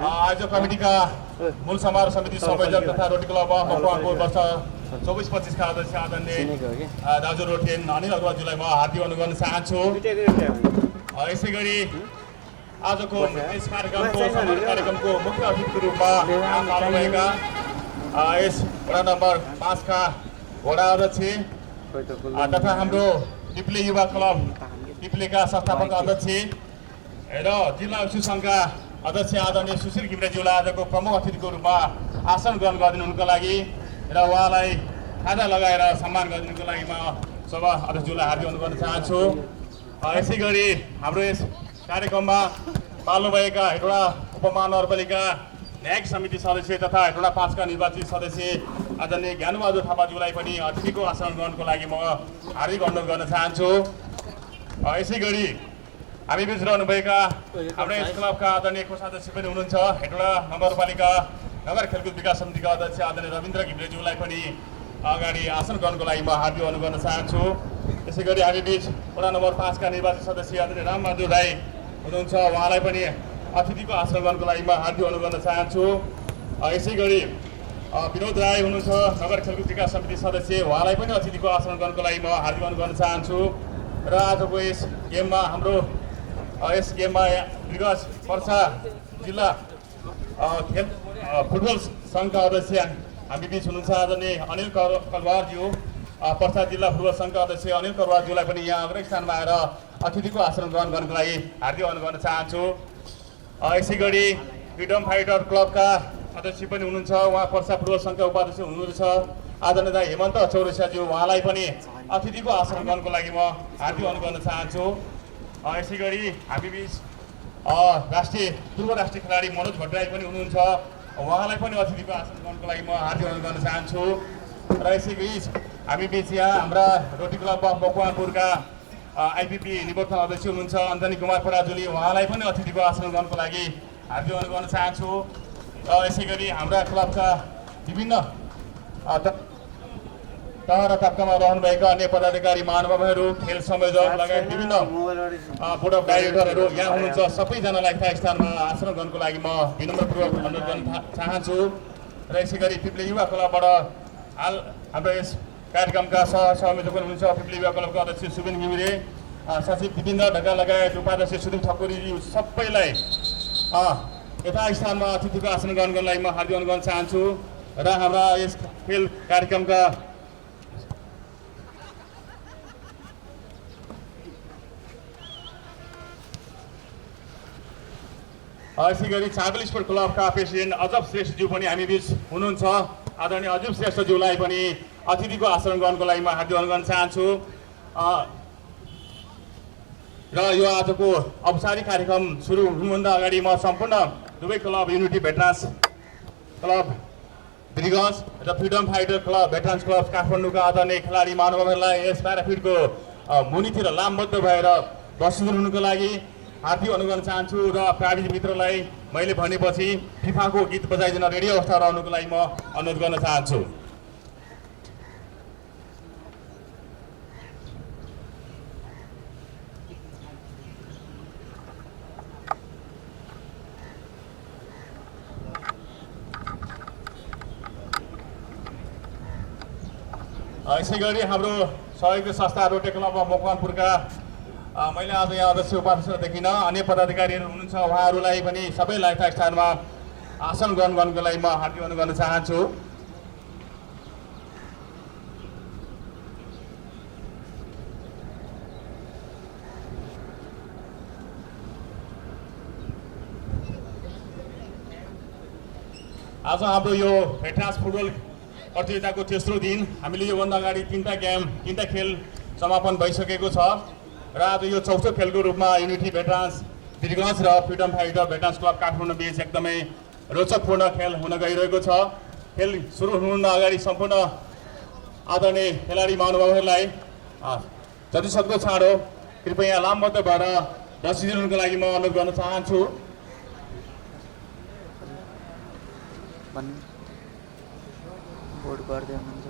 आयोजक कमिटीका मूल समारोह समिति संयोजक तथा रोटी क्लब मकवानपुर वर्ष 24-25 का अध्यक्ष आदरणीय दाजु रोटेन अनिल अग्रवालज्यूलाई म हार्दिक अनुरोध गर्न चाहन्छु। यसै गरी आजको यस कार्यक्रमको मुख्य अतिथिको रूपमा आउनुभएका यस वडा नम्बर 5 का वडा अध्यक्ष तथा हाम्रो पिप्ले युवा क्लब पिप्लेका संस्थापक अध्यक्ष र जिल्ला उच्च सङ्घका अध्यक्ष आदरणीय सुशील घिमिरेज्यूलाई आजको प्रमुख अतिथिको रूपमा आसन ग्रहण गरिदिनुको लागि र उहाँलाई खाजा लगाएर सम्मान गरिदिनुको लागि म सभा अध्यक्षज्यूलाई हार्दिक अनुरोध गर्न चाहन्छु। यसै गरी हाम्रो यस कार्यक्रममा पाल्नुभएका हेटौँडा उपमहानगरपालिका न्यायिक समिति सदस्य तथा हेटौँडा 5 का निर्वाचित सदस्य आदरणीय ज्ञानबहादुर थापाज्यूलाई पनि अतिथिको आसन ग्रहणको लागि म हार्दिक अनुरोध गर्न चाहन्छु। यसै गरी हामी बिच रहनुभएका हाम्रो यस क्लबका आदरणीय कोषाध्यक्ष पनि हुनुहुन्छ हेटौँडा नगरपालिका नगर खेलकुद विकास समितिका अध्यक्ष आदरणीय रविन्द्र घिमिरेज्यूलाई पनि अगाडि आसन ग्रहणको लागि म हार्दिक अनुरोध गर्न चाहन्छु। त्यसै गरी हामी बिच वडा नम्बर 5 का निर्वाचित सदस्य आदरणीय रामबहादुर राई हुनुहुन्छ, उहाँलाई पनि अतिथिको आसन ग्रहणको लागि म हार्दिक अनुरोध गर्न चाहन्छु। यसै गरी विनोद राई हुनुहुन्छ नगर खेलकुद विकास समिति सदस्य, उहाँलाई पनि अतिथिको आसन ग्रहणको लागि म हार्दिक अनुरोध गर्न चाहन्छु। र आजको यस गेममा हाम्रो विगत पर्सा जिल्ला खेल फुटबल सङ्घका अध्यक्ष हामी बिच हुनुहुन्छ आदरणीय अनिल करवारज्यू, पर्सा जिल्ला फुटबल सङ्घका अध्यक्ष अनिल करवारज्यूलाई पनि यहाँ अग्रणी स्थानमा आएर अतिथिको आसन ग्रहण गर्नको लागि हार्दिक अनुरोध गर्न चाहन्छु। यसै गरी फ्रिडम फाइटर क्लबका अध्यक्ष पनि हुनुहुन्छ, उहाँ पर्सा फुटबल सङ्घका उपाध्यक्ष हुनुहुन्छ आदरणीय दाइ हेमन्त चौरसियाज्यू, उहाँलाई पनि अतिथिको आसन ग्रहणको लागि म हार्दिक अनुरोध गर्न चाहन्छु। यसै गरी हामी बिच पूर्व राष्ट्रिय खेलाडी मनोज भट्टराई पनि हुनुहुन्छ, उहाँलाई पनि अतिथिको आसन ग्रहणको लागि म हार्दिक अनुरोध गर्न चाहन्छु। र यसै बिच हामी बिच यहाँ हाम्रा रोटी क्लब मकवानपुरका आइपिपी निवर्तन अध्यक्ष हुनुहुन्छ अञ्जनी कुमार पराजुली, उहाँलाई पनि अतिथिको आसन ग्रहणको लागि हार्दिक अनुरोध गर्न चाहन्छु। र यसै गरी हाम्रा क्लबका विभिन्न तह र तब्कामा रहनुभएका अन्य पदाधिकारी महानुभावहरू खेल संयोजक लगायत विभिन्न बोर्ड अफ डाइरेक्टरहरू यहाँ हुनुहुन्छ, सबैजनालाई यथास्थानमा आसन ग्रहणको लागि म विनम्रपूर्वक अनुरोध गर्न चाहन्छु। र यसै गरी पिप्ले युवा क्लबबाट हाल हाम्रो यस कार्यक्रमका सहसंयोजक पनि हुनुहुन्छ पिप्ले युवा क्लबका अध्यक्ष सुबिन घिमिरे, सचिव दिपिन्द्र ढका लगायत उपाध्यक्ष सुदीप ठकुरीजी, सबैलाई यथास्थानमा अतिथिको आसन ग्रहण गर्नलाई म हार्दिक अनुरोध गर्न चाहन्छु। र हाम्रा यस खेल कार्यक्रमका यसै गरी छागल स्पोर्ट क्लबका प्रेसिडेन्ट अजब श्रेष्ठज्यू पनि हामी बिच हुनुहुन्छ, आदरणीय अजब श्रेष्ठज्यूलाई पनि अतिथिको आसन ग्रहणको लागि म हार्दिक अनुरोध गर्न चाहन्छु। र यो आजको औपचारिक कार्यक्रम सुरु हुनुभन्दा अगाडि म सम्पूर्ण दुवै club unity veterans club Birgunj र फ्रिडम फाइटर क्लब भेटरान्स क्लब काठमाडौँका आदरणीय खेलाडी महानुभावहरूलाई यस प्याराफिटको मुनितिर लामबद्ध भएर बसिदिनुको लागि हार्दिक अनुरोध गर्न चाहन्छु। र प्राविधिक मित्रलाई मैले भनेपछि फिफाको गीत बजाइदिन रेडी अवस्था रहनुको लागि म अनुरोध गर्न चाहन्छु। यसै गरी हाम्रो सहयोगी संस्था रोटे क्लब मकवानपुरका मैले आज यहाँ अध्यक्ष उपाध्यक्ष देखिन अन्य पदाधिकारीहरू हुनुहुन्छ, उहाँहरूलाई पनि सबैलाई यथास्थानमा आसन ग्रहण गर्नको लागि म हार्दिक अनुरोध गर्न चाहन्छु। आज हाम्रो यो भेटरान्स फुटबल प्रतियोगिताको तेस्रो दिन, हामीले योभन्दा अगाडि तीनटा खेल समापन भइसकेको छ र आज यो चौथो खेलको रूपमा युनिटी भेटरान्स वीरगञ्ज र फ्रिडम फाइटर भेटरान्स क्लब काठमाडौँ बीच एकदमै रोचकपूर्ण खेल हुन गइरहेको छ। खेल सुरु हुनुभन्दा अगाडि सम्पूर्ण आदरणीय खेलाडी महानुभावहरूलाई जतिसक्दो चाँडो कृपया लामबद्ध भएर बसिदिनुको लागि म अनुरोध गर्न चाहन्छु। बोर्ड गर्दै हुनुहुन्छ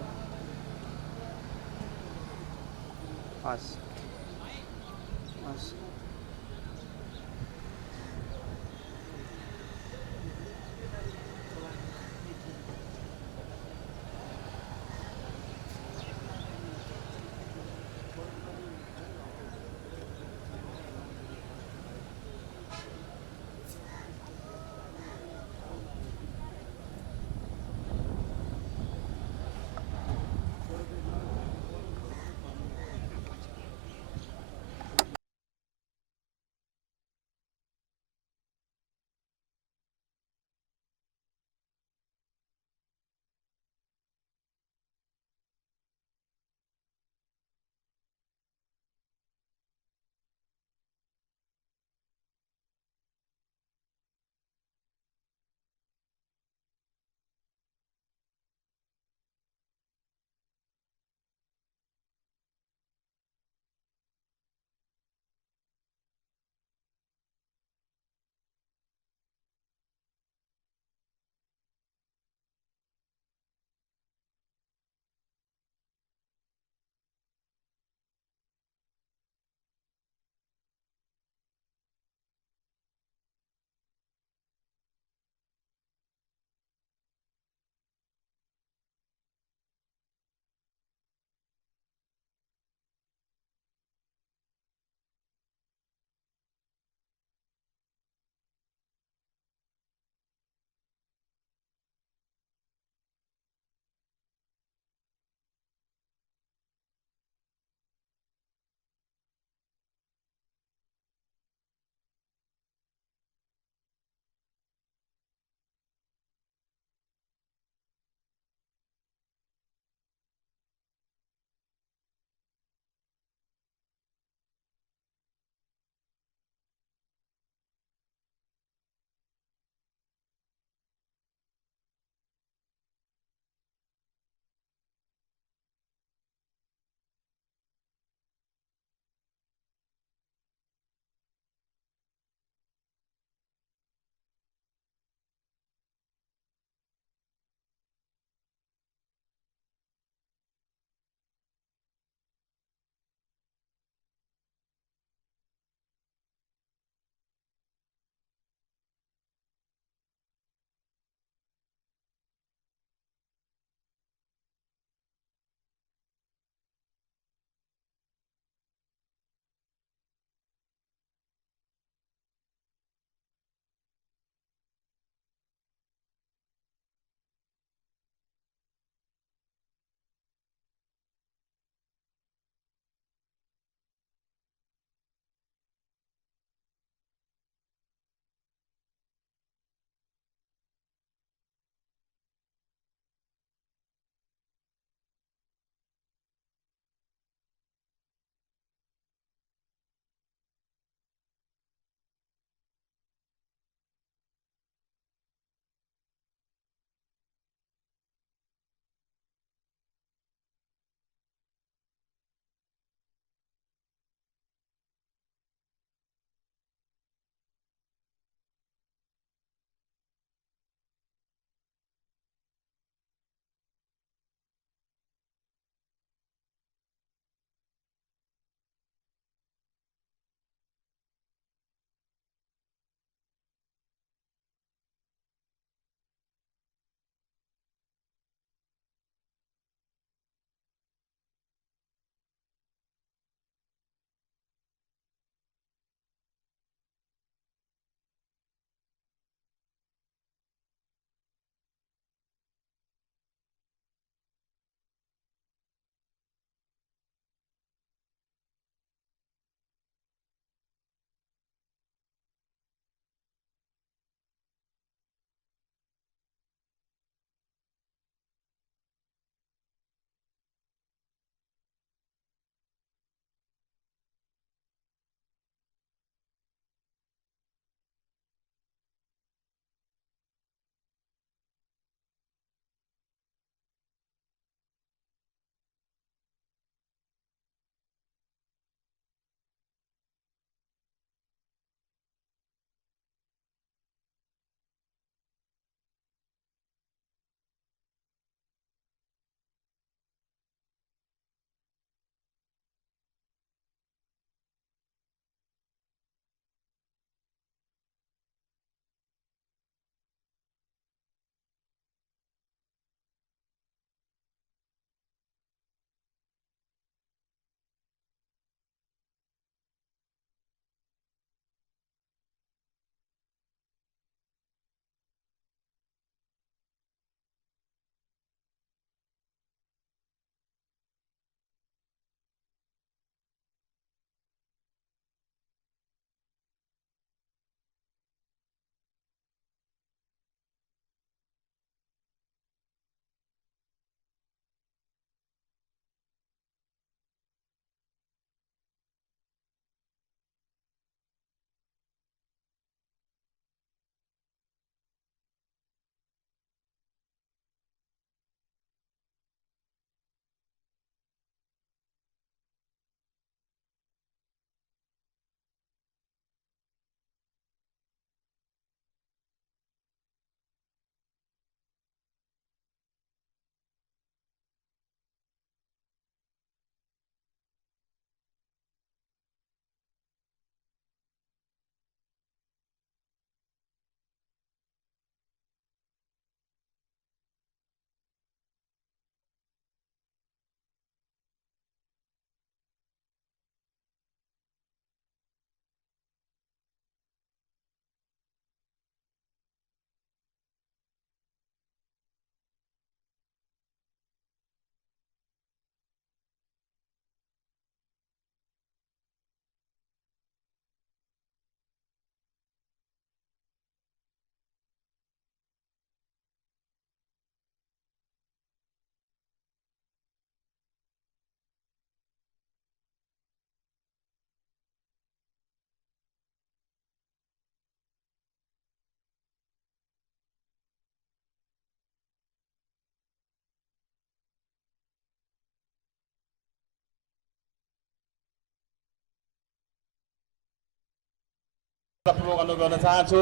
पूर्वक अनुरोध गर्न चाहन्छु।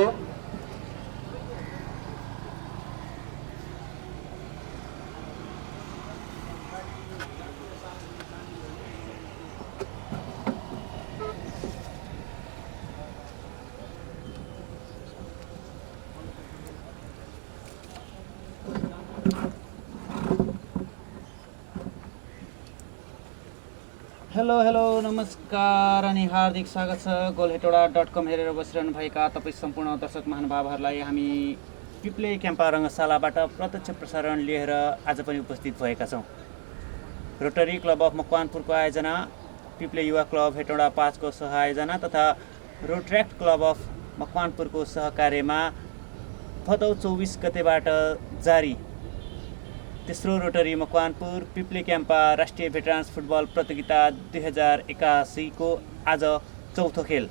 हेलो नमस्कार अनि हार्दिक स्वागत छ गोलहेटौडा.com हेरेर बसिरहनु भएका तपाईँ सम्पूर्ण दर्शक महानुभावहरूलाई। हामी पिप्ले क्याम्पा रङ्गशालाबाट प्रत्यक्ष प्रसारण लिएर आज पनि उपस्थित भएका छौँ। रोटरी क्लब अफ मकवानपुरको आयोजना, पिप्ले युवा क्लब हेटौडा 5 को सहआयोजना तथा रोट्र्याक्ट क्लब अफ मकवानपुरको सहकार्यमा भदौ 24 गतेबाट जारी तेस्रो रोटरी मकवानपुर पिप्ले क्याम्पा राष्ट्रिय भेटरान्स फुटबल प्रतियोगिता 2081 को आज चौथो खेल।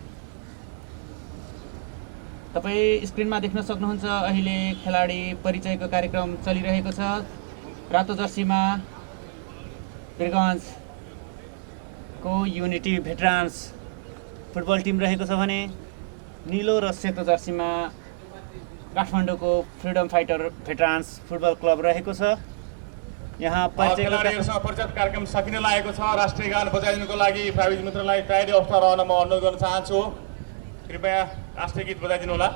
तपाईँ स्क्रिनमा देख्न सक्नुहुन्छ अहिले खेलाडी परिचयको कार्यक्रम चलिरहेको छ। रातो जर्सीमा वीरगञ्जको युनिटी भेटरान्स फुटबल टिम रहेको छ भने नीलो र सेतो जर्सीमा काठमाडौँको फ्रिडम फाइटर भेटरान्स फुटबल क्लब रहेको छ। यहाँ खेलाडीहरूसँग परिचय कार्यक्रम सकिन लागेको छ। राष्ट्रिय गान बजाइदिनुको लागि प्राविधिक मित्रलाई तयारी अवस्था रहन म अनुरोध गर्न चाहन्छु। कृपया राष्ट्रिय गीत बजाइदिनु होला।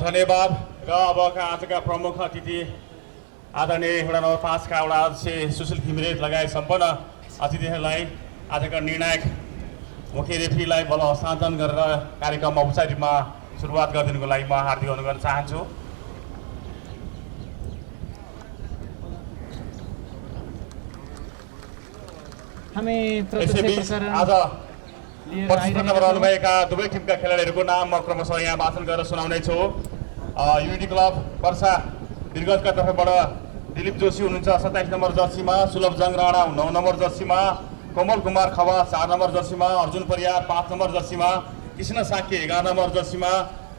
धन्यवाद। र अबका आजका प्रमुख अतिथि आदरणीय वडा नम्बर 5 का वडा अध्यक्ष सुशील घिमिरे लगायत सम्पन्न अतिथिहरूलाई आजका निर्णायक मुख्य रेफ्रीलाई बल हस्तान्तरण गरेर कार्यक्रम औपचारिक रूपमा सुरुवात गरिदिनुको लागि म हार्दिक अनुरोध गर्न चाहन्छु। हामी आज प्रतिस्पर्धामा रहनुभएका दुवै टिमका खेलाडीहरूको नाम म क्रमशः यहाँ वाचन गरेर सुनाउने छु। युनिटी क्लब वर्षा वीरगञ्जका तर्फबाट दिलीप जोशी हुनुहुन्छ 27 नम्बर जर्सीमा, सुलभ जङ राणा 9 नम्बर जर्सीमा, कोमल कुमार खवास 4 नम्बर जर्सीमा, अर्जुन परियार 5 नम्बर जर्सीमा, कृष्ण साके 11 नम्बर जर्सीमा,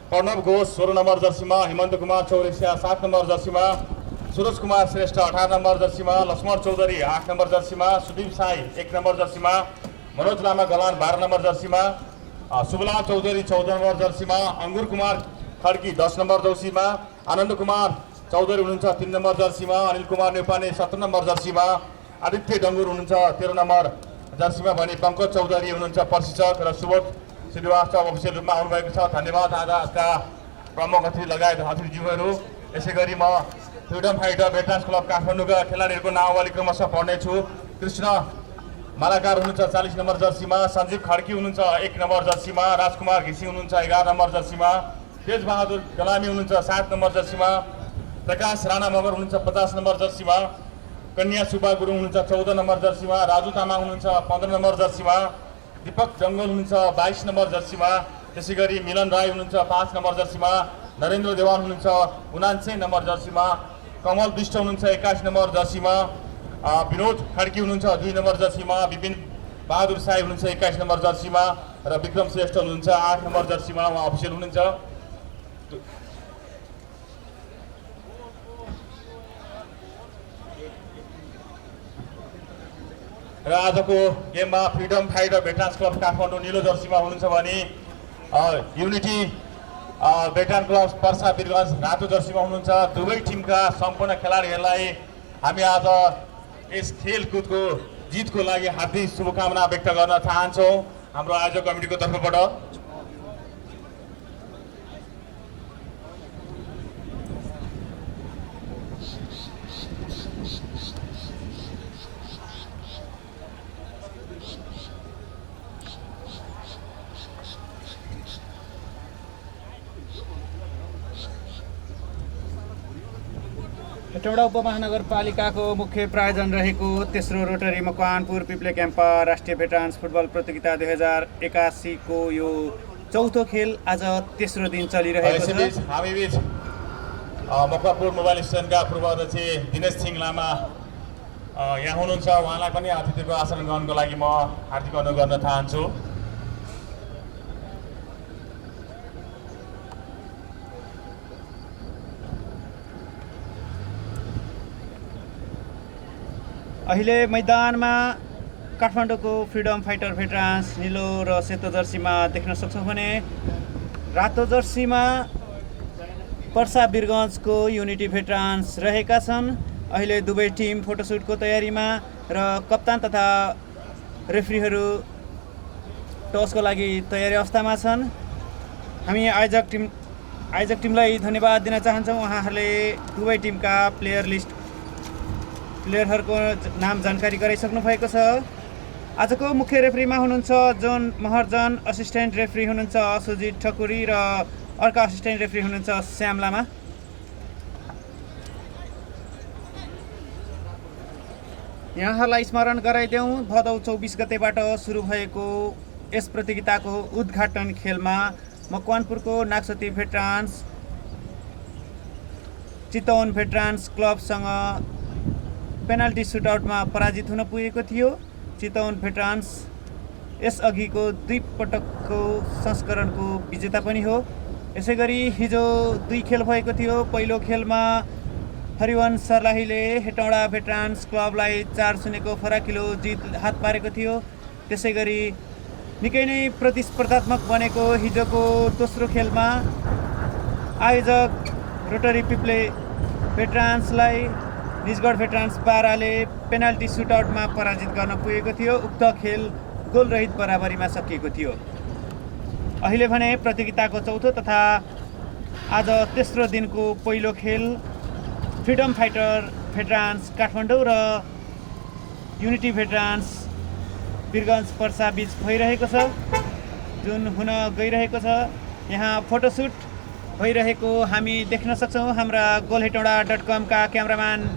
प्रणव घोष 16 नम्बर जर्सीमा, हेमन्त कुमार चौरसिया 7 नम्बर जर्सीमा, सुरज कुमार श्रेष्ठ 18 नम्बर जर्सीमा, लक्ष्मण चौधरी 8 नम्बर जर्सीमा, सुदीप साई 1 नम्बर जर्सीमा, मनोज लामा गलान 12 नम्बर जर्सीमा, शुभलाल चौधरी 14 नम्बर जर्सीमा, अंगुर कुमार खड्की 10 नम्बर जर्सीमा, आनन्द कुमार चौधरी हुनुहुन्छ 3 नम्बर जर्सीमा, अनिल कुमार नेपाने 17 नम्बर जर्सीमा, आदित्य डङ्गुर हुनुहुन्छ 13 नम्बर जर्सीमा भने पङ्कज चौधरी हुनुहुन्छ प्रशिक्षक र सुबोध श्रीवास्तव अफिसियल रूपमा आउनुभएको छ। धन्यवाद आजका प्रमुख अतिथि लगायत अतिथिज्यूहरू। यसै गरी म फ्रिडम फाइटर भेटरान्स क्लब काठमाडौँका खेलाडीहरूको नामावली क्रमशः पढ्नेछु। कृष्ण मालाकार हुनुहुन्छ 40 नम्बर जर्सीमा, सञ्जीव खड्की हुनुहुन्छ 1 नम्बर जर्सीमा, राजकुमार घिसी हुनुहुन्छ 11 नम्बर जर्सीमा, तेजबहादुर गलामी हुनुहुन्छ 7 नम्बर जर्सीमा, प्रकाश राणा मगर हुनुहुन्छ 50 नम्बर जर्सीमा, कन्या सुब्बा गुरुङ हुनुहुन्छ 14 नम्बर जर्सीमा, राजु तामाङ हुनुहुन्छ 15 नम्बर जर्सीमा, दीपक जङ्गल हुनुहुन्छ 22 नम्बर जर्सीमा, त्यसै गरी मिलन राई हुनुहुन्छ 5 नम्बर जर्सीमा, नरेन्द्र देवान हुनुहुन्छ 79 नम्बर जर्सीमा, कमल विष्ट हुनुहुन्छ 21 नम्बर जर्सीमा, विनोद खड्की हुनुहुन्छ 2 नम्बर जर्सीमा, विपिन बहादुर साई हुनुहुन्छ 21 नम्बर जर्सीमा र विक्रम श्रेष्ठ हुनुहुन्छ 8 नम्बर जर्सीमा। उहाँ अफिसियल हुनुहुन्छ। र आजको गेममा फ्रिडम फाइटर भेटरान्स क्लब काठमाडौँ नीलो जर्सीमा हुनुहुन्छ भने युनिटी भेटरान क्लब पर्सा वीरगञ्ज रातो जर्सीमा हुनुहुन्छ। दुवै टिमका सम्पूर्ण खेलाडीहरूलाई हामी आज यस खेलकुदको जितको लागि हार्दिक शुभकामना व्यक्त गर्न चाहन्छौँ हाम्रो आयोजक कमिटीको तर्फबाट। हेटौडा उपमहानगरपालिकाको मुख्य प्रायोजन रहेको तेस्रो रोटरी मकवानपुर पिप्ले क्याम्प राष्ट्रिय भेटरान्स फुटबल प्रतियोगिता 2081 को यो चौथो खेल आज तेस्रो दिन चलिरहेको छ। हामीबीच मकवानपुर मोबाइल स्टेसनका पूर्व अध्यक्ष दिनेश सिंह लामा यहाँ हुनुहुन्छ। उहाँलाई पनि अतिथिको आसन ग्रहणको लागि म हार्दिक अनुरोध गर्न चाहन्छु। अहिले मैदानमा काठमाडौँको फ्रिडम फाइटर भेटरान्स निलो र सेतो जर्सीमा देख्न सक्छौँ भने रातो जर्सीमा पर्सा वीरगञ्जको युनिटी भेटरान्स रहेका छन्। अहिले दुवै टिम फोटोसुटको तयारीमा र कप्तान तथा रेफ्रीहरू टसको लागि तयारी अवस्थामा छन्। हामी आयोजक टिमलाई धन्यवाद दिन चाहन्छौँ। उहाँहरूले दुवै टिमका प्लेयरहरूको नाम जानकारी गराइसक्नु भएको छ। आजको मुख्य रेफ्रीमा हुनुहुन्छ जोन महर्जन, असिस्टेन्ट रेफ्री हुनुहुन्छ सुजित ठकुरी र अर्का असिस्टेन्ट रेफ्री हुनुहुन्छ श्याम लामा। यहाँहरूलाई स्मरण गराइदेऊ, भदौ 24 गतेबाट सुरु भएको यस प्रतियोगिताको उद्घाटन खेलमा मकवानपुरको नागसती भेटरान्स चितवन भेटरान्स क्लबसँग पेनाल्टी सुटआउटमा पराजित हुन पुगेको थियो। चितवन भेटरान्स यसअघिको 2 पटकको संस्करणको विजेता पनि हो। यसै गरी हिजो 2 खेल भएको थियो। पहिलो खेलमा हरिवंश सर्लाहीले हेटौडा भेटरान्स क्लबलाई 4-0 को फराकिलो जित हात पारेको थियो। त्यसै गरी निकै नै प्रतिस्पर्धात्मक बनेको हिजोको दोस्रो खेलमा आयोजक रोटरी पिप्ले भेटरान्सलाई निजगढ भेटरान्स 12ले पेनाल्टी सुटआउटमा पराजित गर्न पुगेको थियो। उक्त खेल गोलरहित बराबरीमा सकिएको थियो। अहिले भने प्रतियोगिताको चौथो तथा आज तेस्रो दिनको पहिलो खेल फ्रिडम फाइटर भेटरान्स काठमाडौँ र युनिटी भेटरान्स वीरगञ्ज पर्सा बीच भइरहेको छ, जुन हुन गइरहेको छ। यहाँ फोटोसुट भइरहेको हामी देख्न सक्छौँ। हाम्रा गोलहेटौडा.com का क्यामेराम्यान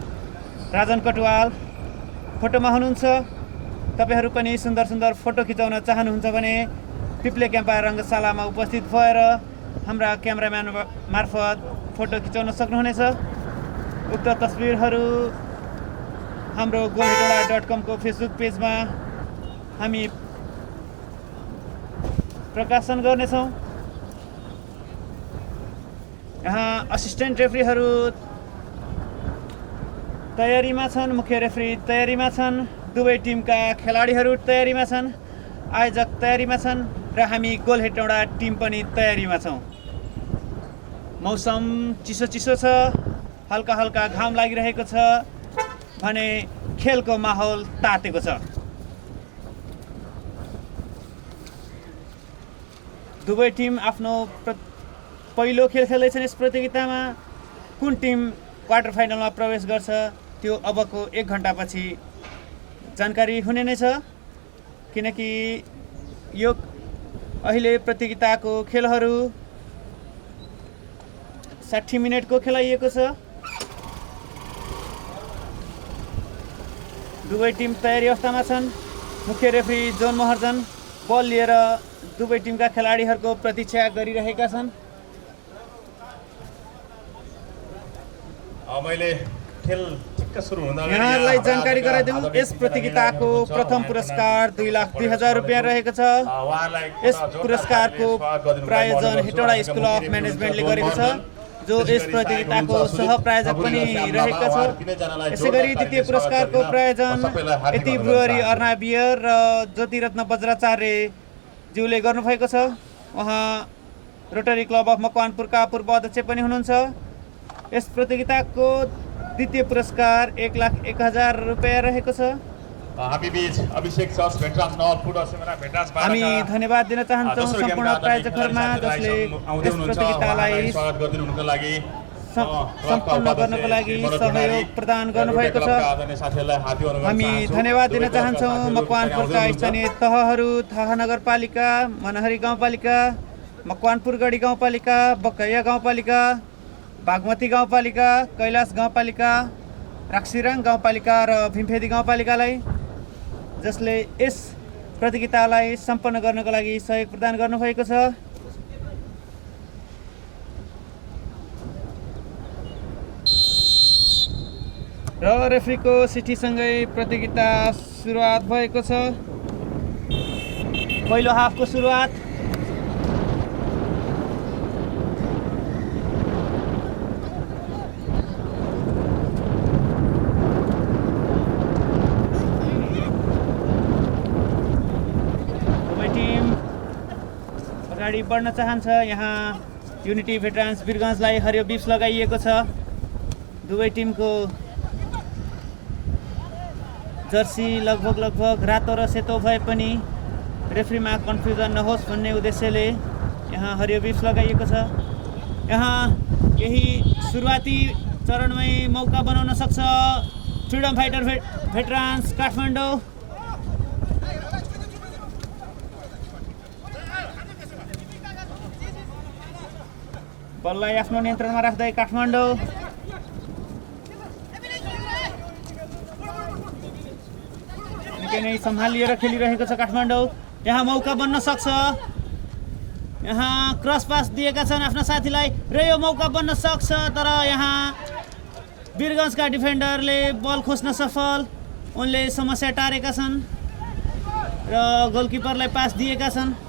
राजन कटुवाल फोटोमा हुनुहुन्छ। तपाईहरू पनि सुन्दर सुन्दर फोटो खिचाउन चाहनुहुन्छ भने पिप्ले क्याम्प रङ्गशालामा उपस्थित भएर हाम्रा क्यामेराम्यान मार्फत फोटो खिचाउन सक्नुहुनेछ। उक्त तस्बिरहरू हाम्रो गोलहेटौडा.com को फेसबुक पेजमा हामी प्रकाशन गर्नेछौँ। यहाँ असिस्टेन्ट रेफ्रीहरू तयारीमा छन्, मुख्य रेफ्री तयारीमा छन्, दुवै टिमका खेलाडीहरू तयारीमा छन्, आयोजक तयारीमा छन् र हामी गोलहेटौडा टिम पनि तयारीमा छौँ। मौसम चिसो चिसो छ, हल्का हल्का घाम लागिरहेको छ भने खेलको माहौल तातेको छ। दुवै टिम आफ्नो पहिलो खेल खेल्दैछन्। यस प्रतियोगितामा कुन टिम क्वार्टर फाइनलमा प्रवेश गर्छ त्यो अबको 1 घन्टापछि जानकारी हुने नै छ, किनकि यो अहिले प्रतियोगिताको खेलहरू 60 मिनेटको खेलाइएको छ। दुवै टिम तयारी अवस्थामा छन्। मुख्य रेफ्री जोन महर्जन बल लिएर दुवै टिमका खेलाडीहरूको प्रतीक्षा गरिरहेका छन्। मैले खेल ठिक्क सुरु हुँदा यहाँहरूलाई जानकारी गराइदिउँ, यस प्रतियोगिताको प्रथम पुरस्कार 2,02,000 रुपियाँ रहेको छ। यस पुरस्कारको प्रायोजन हेटौडा स्कुल अफ म्यानेजमेन्टले गरेको छ, जो यस प्रतियोगिताको सहप्रायोजक पनि रहेका छ। यसै गरी द्वितीय पुरस्कारको प्रायोजन यति ब्रुअरी अर्ना बियर र ज्योतिरत्न बज्राचार्य ज्यूले गर्नुभएको छ। उहाँ रोटरी क्लब अफ मकवानपुरका पूर्व अध्यक्ष पनि हुनुहुन्छ। यस प्रतियोगिताको द्वितीय पुरस्कार 1,01,000 रुपैयाँ रहेको छ। हामी बीच अभिषेक चर्च भेटरास नल फुट असेम्बली भेटरास हामी धन्यवाद दिन चाहन्छौँ सम्पूर्ण प्रायोजकहरुमा जसले यस प्रतियोगितालाई स्वागत गरिदिनुको लागि सम्पन्न गर्नको लागि सहयोग प्रदान गर्नुभएको छ। हामी धन्यवाद दिन चाहन्छौँ मकवानपुरका स्थानीय तहहरू, थाहा नगरपालिका, मनहरी गाउँपालिका, मकवानपुरगढी गाउँपालिका, बकैया गाउँपालिका, बागमती गाउँपालिका, कैलाश गाउँपालिका, राक्सिराङ गाउँपालिका र भीमफेदी गाउँपालिकालाई जसले यस प्रतियोगितालाई सम्पन्न गर्नको लागि सहयोग प्रदान गर्नुभएको छ। र रेफ्रीको सिटीसँगै प्रतियोगिता सुरुवात भएको छ। पहिलो हाफको सुरुवात दुवै टिम अगाडि बढ्न चाहन्छ। यहाँ युनिटी भेटरान्स वीरगञ्जलाई हरियो बिप्स लगाइएको छ। दुवै टिमको जर्सी लगभग रातो र सेतो भए पनि रेफ्रीमा कन्फ्युजन नहोस् भन्ने उद्देश्यले यहाँ हरियो बिप्स लगाइएको छ। यहाँ केही सुरुवाती चरणमै मौका बनाउन सक्छ फ्रिडम फाइटर भेटरान्स काठमाडौँ। बललाई आफ्नो नियन्त्रणमा राख्दै काठमाडौँ निकै नै सम्हालिएर खेलिरहेको छ काठमाडौँ। यहाँ मौका बन्न सक्छ। यहाँ क्रस पास दिएका छन् आफ्ना साथीलाई र यो मौका बन्न सक्छ, तर यहाँ वीरगञ्जका डिफेन्डरले बल खोज्न सफल। उनले समस्या टारेका छन् र गोलकिपरलाई पास दिएका छन्।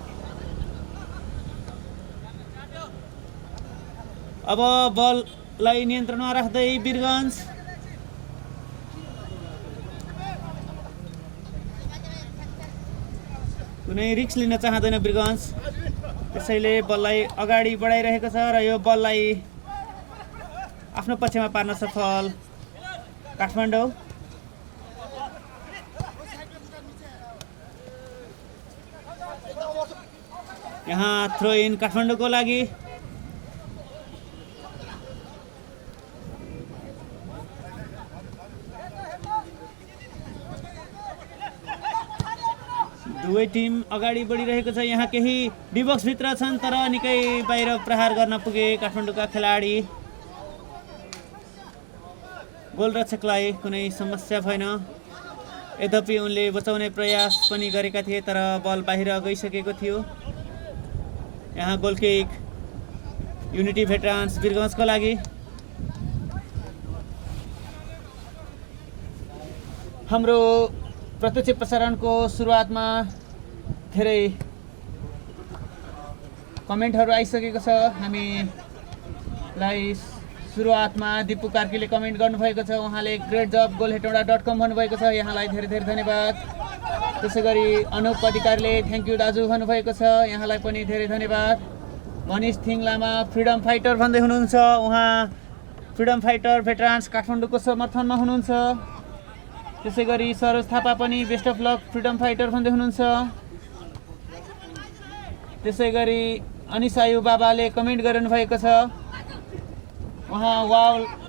अब बललाई नियन्त्रणमा राख्दै वीरगञ्ज कुनै रिक्स लिन चाहँदैन वीरगञ्ज, त्यसैले बललाई अगाडि बढाइरहेको छ र यो बललाई आफ्नो पक्षमा पार्न सफल काठमाडौँ। यहाँ थ्रो इन काठमाडौँको लागि। दुवै टिम अगाडि बढिरहेको छ। यहाँ केही डिबक्सभित्र छन् तर निकै बाहिर प्रहार गर्न पुगे काठमाडौँका खेलाडी। गोलरक्षकलाई कुनै समस्या भएन, यद्यपि उनले बचाउने प्रयास पनि गरेका थिए तर बल बाहिर गइसकेको थियो। यहाँ गोलकिक युनिटी भेटरान्स वीरगञ्जको लागि। हाम्रो प्रत्यक्ष प्रसारणको सुरुवातमा धेरै कमेन्टहरू आइसकेको छ। हामीलाई सुरुवातमा दिपु कार्कीले कमेन्ट गर्नुभएको छ। उहाँले ग्रेट जब गोलहेटौँडा.com भन्नुभएको छ, यहाँलाई धेरै धेरै धन्यवाद। त्यसै गरी अनुप अधिकारीले थ्याङ्क यू दाजु भन्नुभएको छ, यहाँलाई पनि धेरै धन्यवाद। मनिष थिङ लामा फ्रिडम फाइटर भन्दै हुनुहुन्छ, उहाँ फ्रिडम फाइटर भेटरान्स काठमाडौँको समर्थनमा हुनुहुन्छ। त्यसै गरी सरोज थापा पनि best of lock freedom fighter भन्दै हुनुहुन्छ। त्यसै गरी अनिसायु बाबाले कमेन्ट गर्नुभएको छ, उहाँ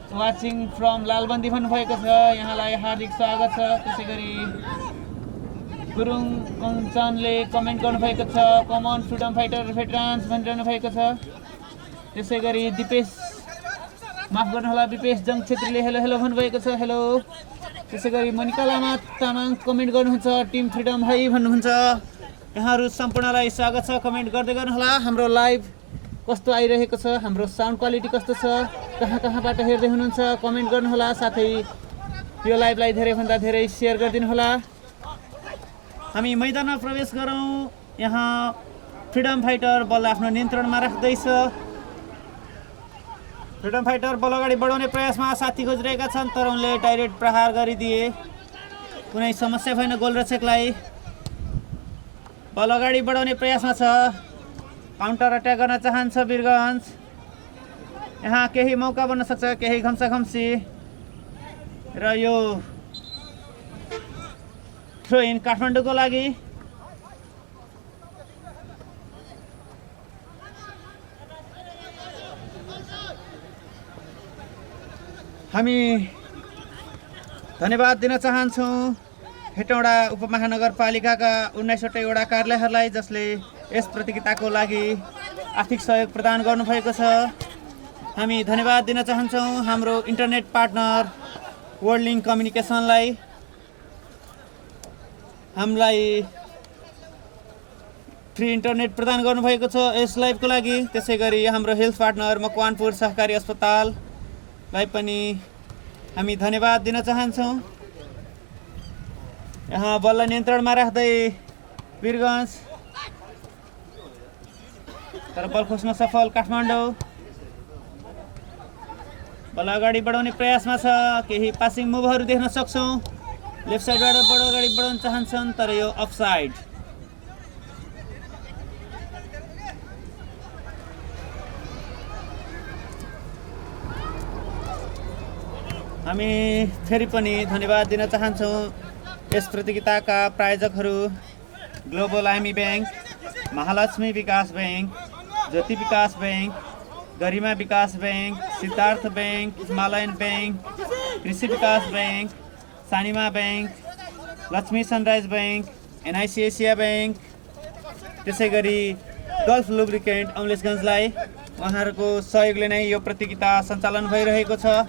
वाचिङ फ्रम लालबन्दी भन्नुभएको छ, यहाँलाई हार्दिक स्वागत छ। त्यसै गरी गुरुङ कञ्चनले कमेन्ट गर्नुभएको छ, कमन फ्रिडम फाइटर भेटरान्स भनिरहनु भएको छ। त्यसै गरी दिपेश, माफ गर्नुहोला, विपेश जङ छेत्रीले हेलो हेलो भन्नुभएको छ, हेलो। त्यसै गरी मनिका लामा तामाङ कमेन्ट गर्नुहुन्छ, टिम फ्रिडम है भन्नुहुन्छ। यहाँहरू सम्पूर्णलाई स्वागत छ, कमेन्ट गर्दै गर्नुहोला। हाम्रो लाइभ कस्तो आइरहेको छ, हाम्रो साउन्ड क्वालिटी कस्तो छ, कहाँ कहाँबाट हेर्दै हुनुहुन्छ कमेन्ट गर्नुहोला। साथै यो लाइभलाई धेरैभन्दा धेरै सेयर गरिदिनुहोला। हामी मैदानमा प्रवेश गरौँ। यहाँ फ्रिडम फाइटर बल आफ्नो नियन्त्रणमा राख्दैछ। फ्रिडम फाइटर बल अगाडि बढाउने प्रयासमा साथी खोजिरहेका छन् तर उनले डाइरेक्ट प्रहार गरिदिए, कुनै समस्या भएन गोलरक्षकलाई। बल अगाडि बढाउने प्रयासमा छ काउन्टर अट्याक गर्न चाहन्छ वीरगञ्ज। यहाँ केही मौका बन्न सक्छ, केही घम्साघम्सी र यो थ्रो इन काठमाडौँको लागि। हामी धन्यवाद दिन चाहन्छौँ हेटौँडा उपमहानगरपालिकाका 19वटै वडा कार्यालयहरूलाई जसले यस प्रतियोगिताको लागि आर्थिक सहयोग प्रदान गर्नुभएको छ। हामी धन्यवाद दिन चाहन्छौँ हाम्रो इन्टरनेट पार्टनर वर्ल्ड लिङ्क कम्युनिकेसनलाई हामीलाई फ्री इन्टरनेट प्रदान गर्नुभएको छ यस लाइभको लागि। त्यसै गरी हाम्रो हेल्थ पार्टनर मकवानपुर सहकारी अस्पताललाई पनि हामी धन्यवाद दिन चाहन्छौँ। यहाँ बललाई नियन्त्रणमा राख्दै वीरगञ्ज, तर बल खोज्न सफल काठमाडौँ। बल अगाडि बढाउने प्रयासमा छ, केही पासिङ मुभहरू देख्न सक्छौँ। लेफ्ट साइडबाट बल अगाडि बढाउन चाहन्छन् तर यो अफसाइड। हामी फेरि पनि धन्यवाद दिन चाहन्छौँ यस प्रतियोगिताका प्रायोजकहरू ग्लोबल आइमी ब्याङ्क, महालक्ष्मी विकास ब्याङ्क, ज्योति विकास ब्याङ्क, गरिमा विकास bank, Siddhartha bank, Himalayan bank, कृषि विकास bank, Sanima bank, Lakshmi sunrise bank, NIC Asia bank, त्यसै गरी गल्फ लुब्रिकेन्ट अमलेशगञ्जलाई उहाँहरूको सहयोगले नै यो प्रतियोगिता सञ्चालन भइरहेको छ।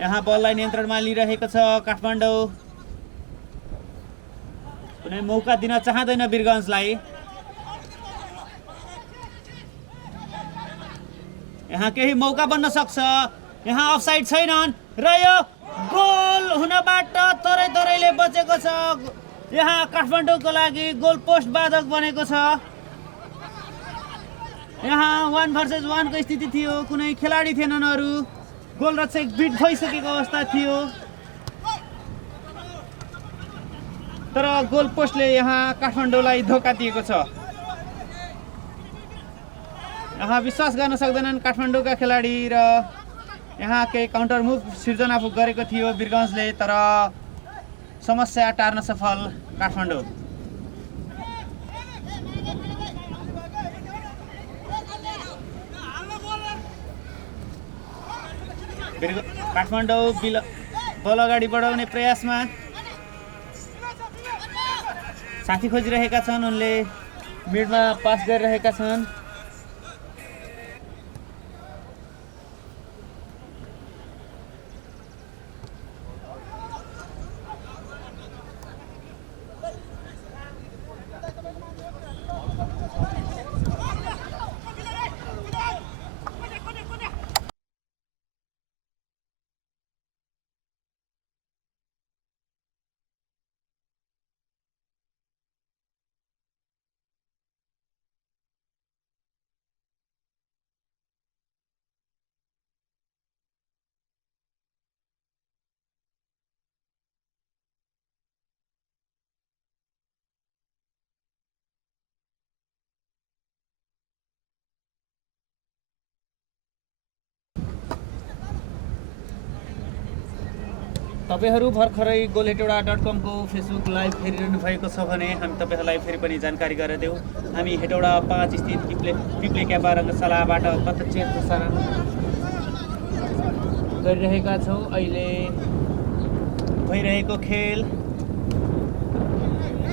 यहाँ बललाई नियन्त्रणमा लिइरहेको छ काठमाडौँ। कुनै मौका दिन चाहँदैन वीरगञ्जलाई। यहाँ केही मौका बन्न सक्छ, यहाँ अफसाइड छैनन् र यो गोल हुनबाट तरै बचेको छ। यहाँ काठमाडौँको लागि गोल पोस्ट बाधक बनेको छ। यहाँ 1 भर्सेस 1 को स्थिति थियो, कुनै खेलाडी थिएनन् अरू। गोल रक्षक बिट भइसकेको अवस्था थियो तर गोल पोस्टले यहाँ काठमाडौँलाई धोका दिएको छ। यहाँ विश्वास गर्न सक्दैनन् काठमाडौँका खेलाडी र यहाँ केही काउन्टर मुभ सिर्जना गरेको थियो वीरगञ्जले तर समस्या टार्न सफल काठमाडौँ। काठमाडौँ बल अगाडि बढाउने प्रयासमा साथी खोजिरहेका छन्, उनले मिडमा पास गरिरहेका छन्। तपाईहरू भर्खरै गोलहेटौडा.com को फेसबुक लाइभ हेरिरहनु भएको छ भने हामी तपाईहरूलाई फेरि पनि जानकारी गराइदेऊ। हामी हेटौडा 5 स्थित पिप्ले क्याम्पा रङ्गशालाबाट प्रत्यक्ष प्रसारण गरिरहेका छौँ। अहिले भइरहेको खेल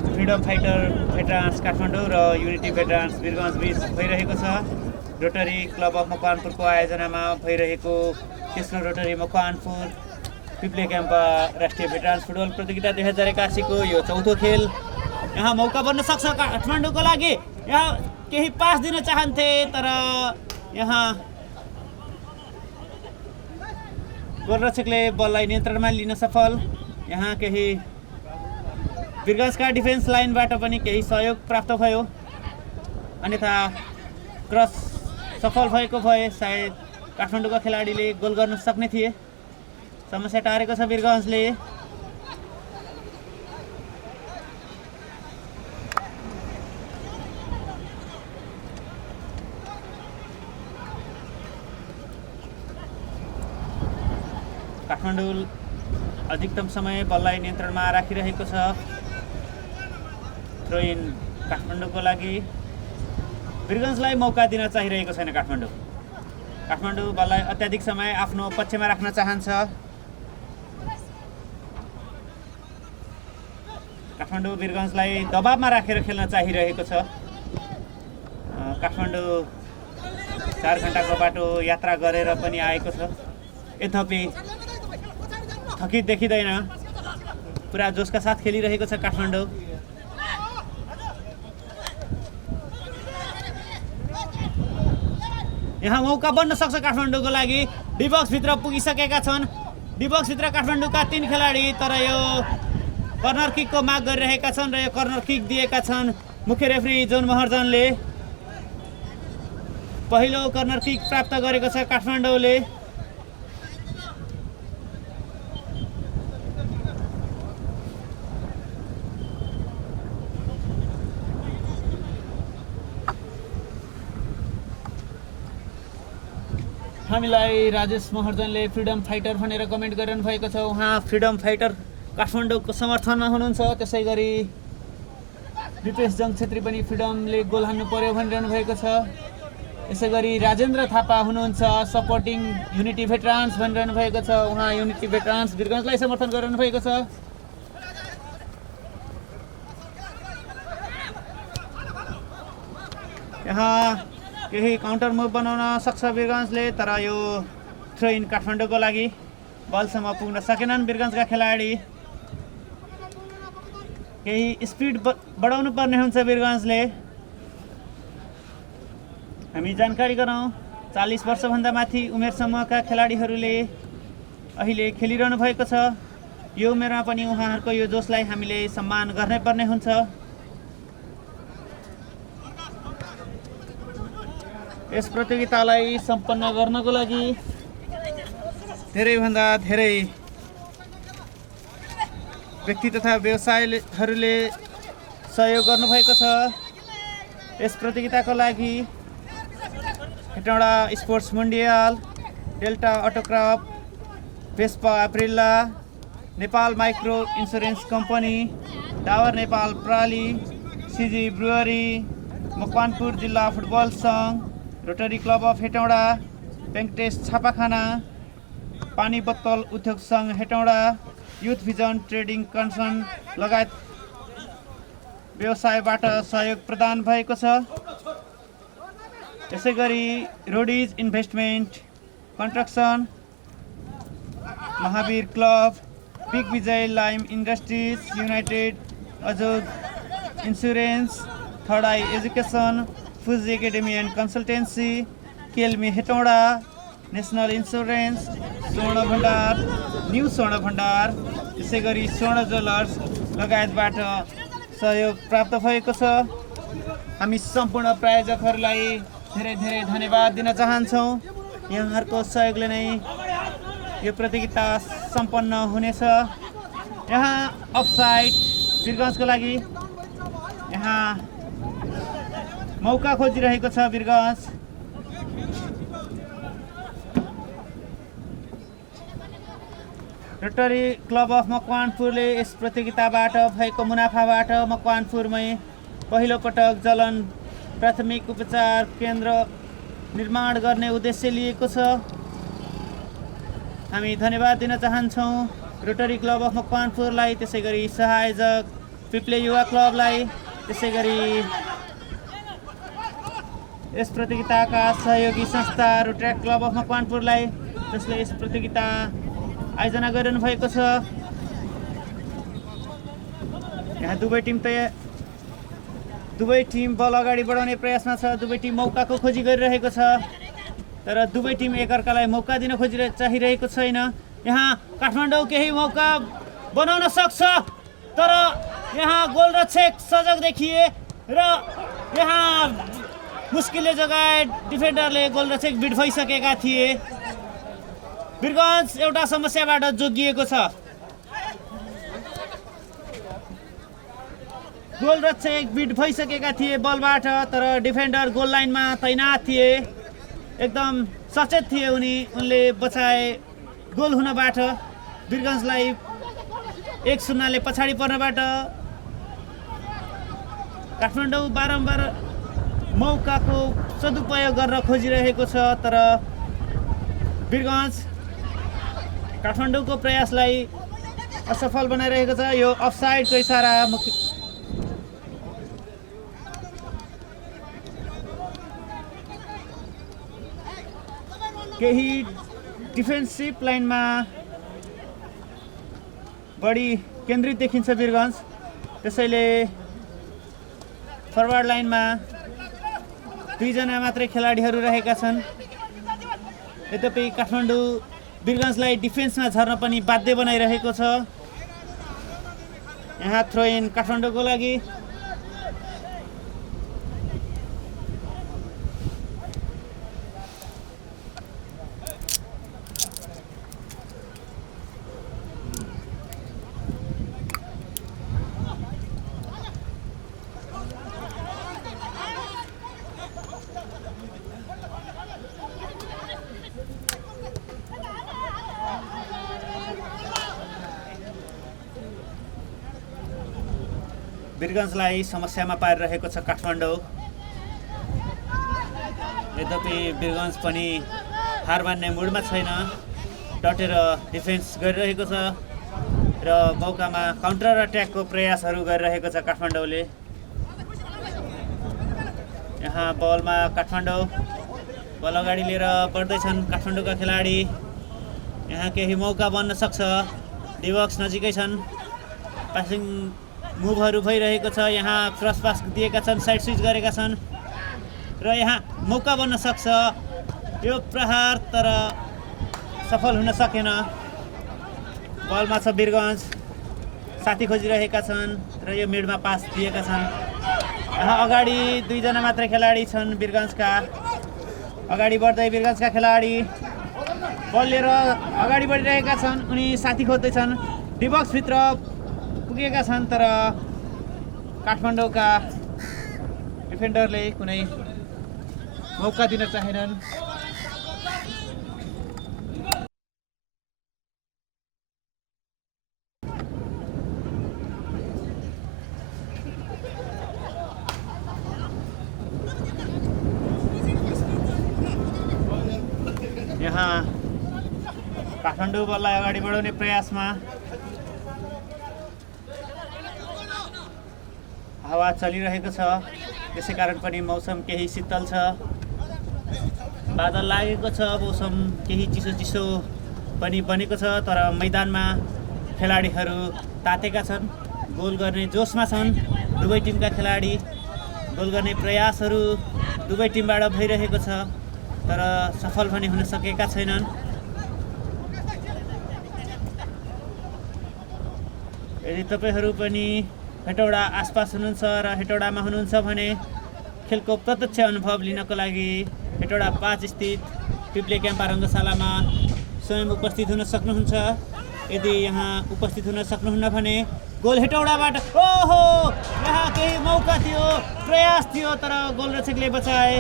फ्रिडम फाइटर भेटरान्स काठमाडौँ र युनिटी भेटरान्स वीरगञ्ज बीच भइरहेको छ। रोटरी क्लब अफ मकवानपुरको आयोजनामा भइरहेको तेस्रो रोटरी मकवानपुर पिप्ले क्याम्पा राष्ट्रिय भेटरान्स फुटबल प्रतियोगिता 2081 को यो चौथो खेल। यहाँ मौका बन्न सक्छ काठमाडौँको लागि। यहाँ केही पास दिन चाहन्थे तर यहाँ गोलरक्षकले बललाई नियन्त्रणमा लिन सफल। यहाँ केही वीरगञ्जका डिफेन्स लाइनबाट पनि केही सहयोग प्राप्त भयो, अन्यथा क्रस सफल भएको भए सायद काठमाडौँका खेलाडीले गोल गर्न सक्ने थिए। समस्या टारेको छ वीरगञ्जले। काठमाडौँ अधिकतम समय बललाई नियन्त्रणमा राखिरहेको छ। थ्रो इन काठमाडौँको लागि। वीरगन्जलाई मौका दिन चाहिरहेको छैन काठमाडौँ। काठमाडौँ बललाई अत्याधिक समय आफ्नो पक्षमा राख्न चाहन्छ। काठमाडौँ वीरगन्जलाई दबावमा राखेर खेल्न चाहिरहेको छ। काठमाडौँ 4 घण्टाको बाटो यात्रा गरेर पनि आएको छ। यद्यपि थकित देखिँदैन, पुरा जोसका साथ खेलिरहेको छ काठमाडौँ। यहाँ मौका बन्न सक्छ काठमाडौँको लागि। डी बक्सभित्र पुगिसकेका छन्। डी बक्सभित्र काठमाडौँका 3 खेलाडी, तर यो कर्नर किकको माग गरिरहेका छन् र यो कर्नर किक दिएका छन् मुख्य रेफ्री जोन महर्जनले। पहिलो कर्नर किक प्राप्त गरेको छ काठमाडौँले। हामीलाई राजेश महर्जनले फ्रिडम फाइटर भनेर कमेन्ट गरिरहनु भएको छ। उहाँ फ्रिडम फाइटर काठमाडौँको समर्थनमा हुनुहुन्छ। त्यसै गरी दिपेश जङ छेत्री पनि फ्रिडमले गोल हान्नु पर्यो भनिरहनु भएको छ। यसै गरी राजेन्द्र थापा हुनुहुन्छ सपोर्टिङ युनिटी भेटरान्स भनिरहनु भएको छ। उहाँ युनिटी भेटरान्स वीरगन्जलाई समर्थन गरिरहनु भएको छ। यहाँ केही काउन्टर मुभ बनाउन सक्छ वीरगन्जले, तर यो थ्रो इन काठमाडौँको लागि। बलसम्म पुग्न सकेनन् वीरगन्जका खेलाडी। केही स्पिड बढाउनु पर्ने हुन्छ वीरगन्जले। हामी जानकारी गरौँ, 40 वर्षभन्दा माथि उमेर समूहका खेलाडीहरूले अहिले खेलिरहनु भएको छ। यो उमेरमा पनि उहाँहरूको यो जोसलाई हामीले सम्मान गर्नै पर्ने हुन्छ। यस प्रतियोगितालाई सम्पन्न गर्नको लागि धेरैभन्दा धेरै व्यक्ति तथा व्यवसायहरूले सहयोग गर्नुभएको छ। यस प्रतियोगिताको लागि हेटौँडा स्पोर्ट्स मन्डियल, Delta Autocraft, Vespa Aprilia, Nepal micro insurance company, tower Nepal प्राली, सिजी ब्रुअरी, मकवानपुर जिल्ला फुटबल सङ्घ, Rotary club of Hetauda, Venkatesh छापाखाना, पानी बोतल उद्योग सङ्घ Hetauda, youth vision trading concern लगायत व्यवसायबाट सहयोग प्रदान भएको छ। यसै गरी Roadies investment, construction, Mahavir club, big Vijay lime industries, united अजोग insurance, third eye education, Fuji academy and consultancy, Kelme Hetauda, national insurance, स्वर्ण भण्डार, न्यू स्वर्ण भण्डार, त्यसै गरी स्वर्ण ज्वेलर्स लगायतबाट सहयोग प्राप्त भएको छ। हामी सम्पूर्ण प्रायोजकहरूलाई धेरै धेरै धन्यवाद दिन चाहन्छौँ। यहाँहरूको सहयोगले नै यो प्रतियोगिता सम्पन्न हुनेछ। यहाँ अफसाइड वीरगन्जको लागि। यहाँ मौका खोजिरहेको छ वीरगन्ज। रोटरी क्लब अफ मकवानपुरले यस प्रतियोगिताबाट भएको मुनाफाबाट मकवानपुरमै पहिलो पटक जलन प्राथमिक उपचार केन्द्र निर्माण गर्ने उद्देश्य लिएको छ। हामी धन्यवाद दिन चाहन्छौँ रोटरी क्लब अफ मकवानपुरलाई, त्यसै गरी सहायक पिप्ले युवा क्लबलाई, त्यसै गरी यस प्रतियोगिताका सहयोगी संस्था रोटरी क्लब अफ मकवानपुरलाई, जसले यस प्रतियोगिता आयोजना गरिरहनु भएको छ। यहाँ दुवै टिम बल अगाडि बढाउने प्रयासमा छ। दुवै टिम मौकाको खोजी गरिरहेको छ, तर दुवै टिम एकअर्कालाई मौका दिन चाहिरहेको छैन। यहाँ काठमाडौँ केही मौका बनाउन सक्छ, तर यहाँ गोलरक्षक सजग देखिए र यहाँ मुस्किलले जगाए डिफेन्डरले गोलरक्षक बिटफाइसकेका थिए। वीरगन्ज एउटा समस्याबाट जोगिएको छ। गोलरक्षक बिट भइसकेका थिए बलबाट, तर डिफेन्डर गोल लाइनमा तैनात थिए। एकदम सचेत थिए उनले बचाए गोल हुनबाट। वीरगन्जलाई 1-0 ले पछाडि पर्नबाट काठमाडौँ बारम्बार मौकाको सदुपयोग गर्न खोजिरहेको छ, तर वीरगन्ज काठमाडौँको प्रयासलाई असफल बनाइरहेको छ। यो अफसाइडको इसारा केही डिफेन्सिभ लाइनमा बढी केन्द्रित देखिन्छ वीरगन्ज, त्यसैले फरवार्ड लाइनमा 2 जना मात्रै खेलाडीहरू रहेका छन्। यद्यपि काठमाडौँ वीरगन्जलाई डिफेन्समा झर्न पनि बाध्य बनाइरहेको छ। यहाँ थ्रो इन काठमाडौँको लागि। वीरगन्जलाई समस्यामा पारिरहेको छ काठमाडौँ। यद्यपि वीरगन्ज पनि हार मान्ने मुडमा छैन, डटेर डिफेन्स गरिरहेको छ र मौकामा काउन्टर अट्याकको प्रयासहरू गरिरहेको छ काठमाडौँले। यहाँ बलमा काठमाडौँ बल अगाडि लिएर बढ्दैछन् काठमाडौँका खेलाडी। यहाँ केही मौका बन्न सक्छ, डिबक्स नजिकै छन्, पासिङ मुभहरू भइरहेको छ। यहाँ क्रस पास दिएका छन्, साइड स्विच गरेका छन् र यहाँ मौका बन्न सक्छ यो प्रहार, तर सफल हुन सकेन। बलमा छ वीरगन्ज, साथी खोजिरहेका छन् र यो मिडमा पास दिएका छन्। यहाँ अगाडि 2 जना मात्रै खेलाडी छन् वीरगन्जका। अगाडि बढ्दै वीरगन्जका खेलाडी बल लिएर अगाडि बढिरहेका छन्, उनी साथी खोज्दैछन्। डिबक्सभित्र पुगेका छन्, तर काठमाडौँका डिफेन्डरले कुनै मौका दिन चाहेनन्। यहाँ काठमाडौँ बललाई अगाडि बढाउने प्रयासमा हावा चलिरहेको छ, त्यसै कारण पनि मौसम केही शीतल छ। बादल लागेको छ, मौसम केही चिसो चिसो पनि बनेको छ, तर मैदानमा खेलाडीहरू तातेका छन्, गोल गर्ने जोसमा छन्। दुवै टिमका खेलाडी गोल गर्ने प्रयासहरू दुवै टिमबाट भइरहेको छ, तर सफल पनि हुन सकेका छैनन्। यदि तपाईँहरू पनि हेटौडा आसपास हुनुहुन्छ र हेटौडामा हुनुहुन्छ भने खेलको प्रत्यक्ष अनुभव लिनको लागि हेटौडा 5 स्थित पिप्ले क्याम्पा रङ्गशालामा स्वयं उपस्थित हुन सक्नुहुन्छ। यदि यहाँ उपस्थित हुन सक्नुहुन्न भने गोल हेटौडाबाट ओहो, यहाँ केही मौका थियो, प्रयास थियो, तर गोलरक्षकले बचाए।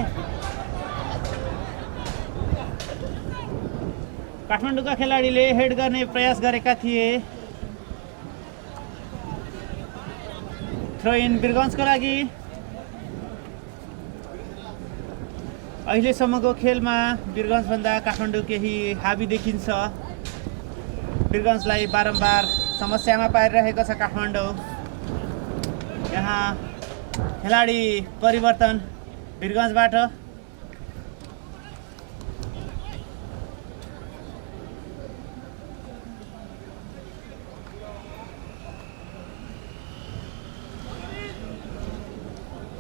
काठमाडौँका खेलाडीले हेड गर्ने प्रयास गरेका थिए। थ्रो इन वीरगन्जको लागि। अहिलेसम्मको खेलमा वीरगन्जभन्दा काठमाडौँ केही हाबी देखिन्छ। वीरगन्जलाई बारम्बार समस्यामा पारिरहेको छ काठमाडौँ। यहाँ खेलाडी परिवर्तन वीरगन्जबाट।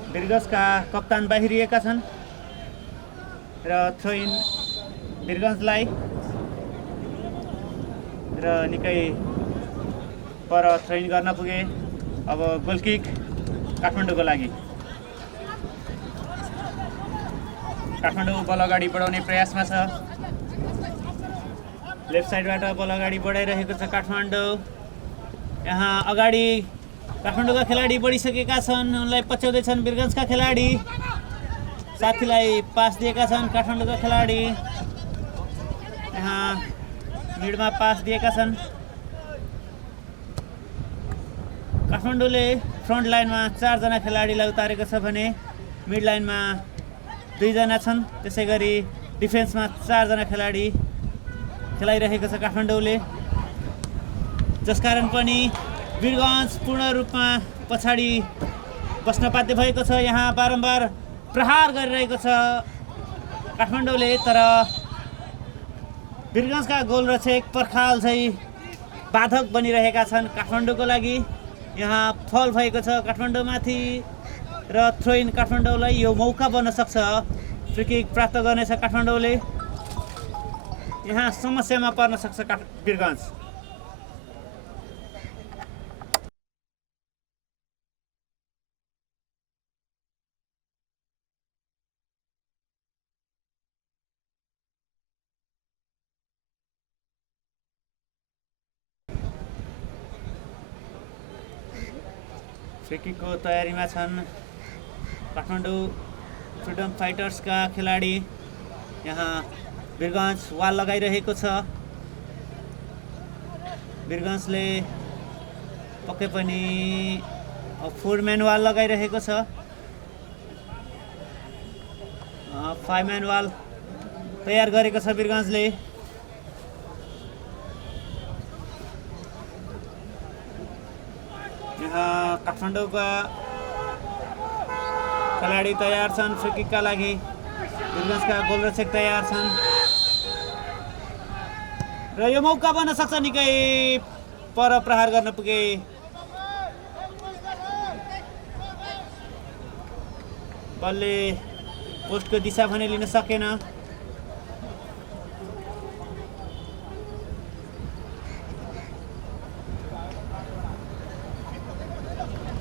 वीरगन्जका कप्तान बाहिरिएका छन् र थ्रो इन वीरगन्जलाई र निकै पर थ्रो इन गर्न पुगे। अब गोल किक काठमाडौँको लागि। काठमाडौँ बल अगाडि बढाउने प्रयासमा छ। लेफ्ट साइडबाट बल अगाडि बढाइरहेको छ काठमाडौँ। यहाँ अगाडि काठमाडौँका खेलाडी बढिसकेका छन्, उनलाई पछ्याउँदैछन् वीरगन्जका खेलाडी। साथीलाई पास दिएका छन् काठमाडौँका खेलाडी। यहाँ मिडमा पास दिएका छन् काठमाडौँले फ्रन्ट लाइनमा 4 जना खेलाडीलाई उतारेको छ भने मिड लाइनमा 2 जना छन्। त्यसै गरी डिफेन्समा 4 जना खेलाडी खेलाइरहेको छ काठमाडौँले, जसकारण पनि वीरगञ्ज पूर्ण रूपमा पछाडि बस्न बाध्य भएको छ। यहाँ बारम्बार प्रहार गरिरहेको छ काठमाडौँले, तर वीरगञ्जका गोलरक्षक पर्खाल चाहिँ बाधक बनिरहेका छन् काठमाडौँको लागि। यहाँ फल भएको छ काठमाडौँमाथि र थ्रो इन काठमाडौँलाई यो मौका बन्न सक्छ, फ्री किक प्राप्त गर्नेछ काठमाडौँले। यहाँ समस्यामा पर्न सक्छ वीरगञ्ज। फ्री किकको तयारीमा छन् काठमाडौँ फ्रिडम फाइटर्सका खेलाडी। यहाँ वीरगञ्ज वाल लगाइरहेको छ। वीरगञ्जले पक्कै पनि 4 म्यान वाल लगाइरहेको छ। 5 म्यान वाल तयार गरेको छ वीरगञ्जले। यहाँ काठमाडौँका खेलाडी तयार छन् फ्री किकका लागि। वीरगञ्जका गोलरक्षक तयार छन् र यो मौका बन्न सक्छ निकै पर प्रहार गर्न पुगे। बलले पोस्टको दिशा भने लिन सकेन।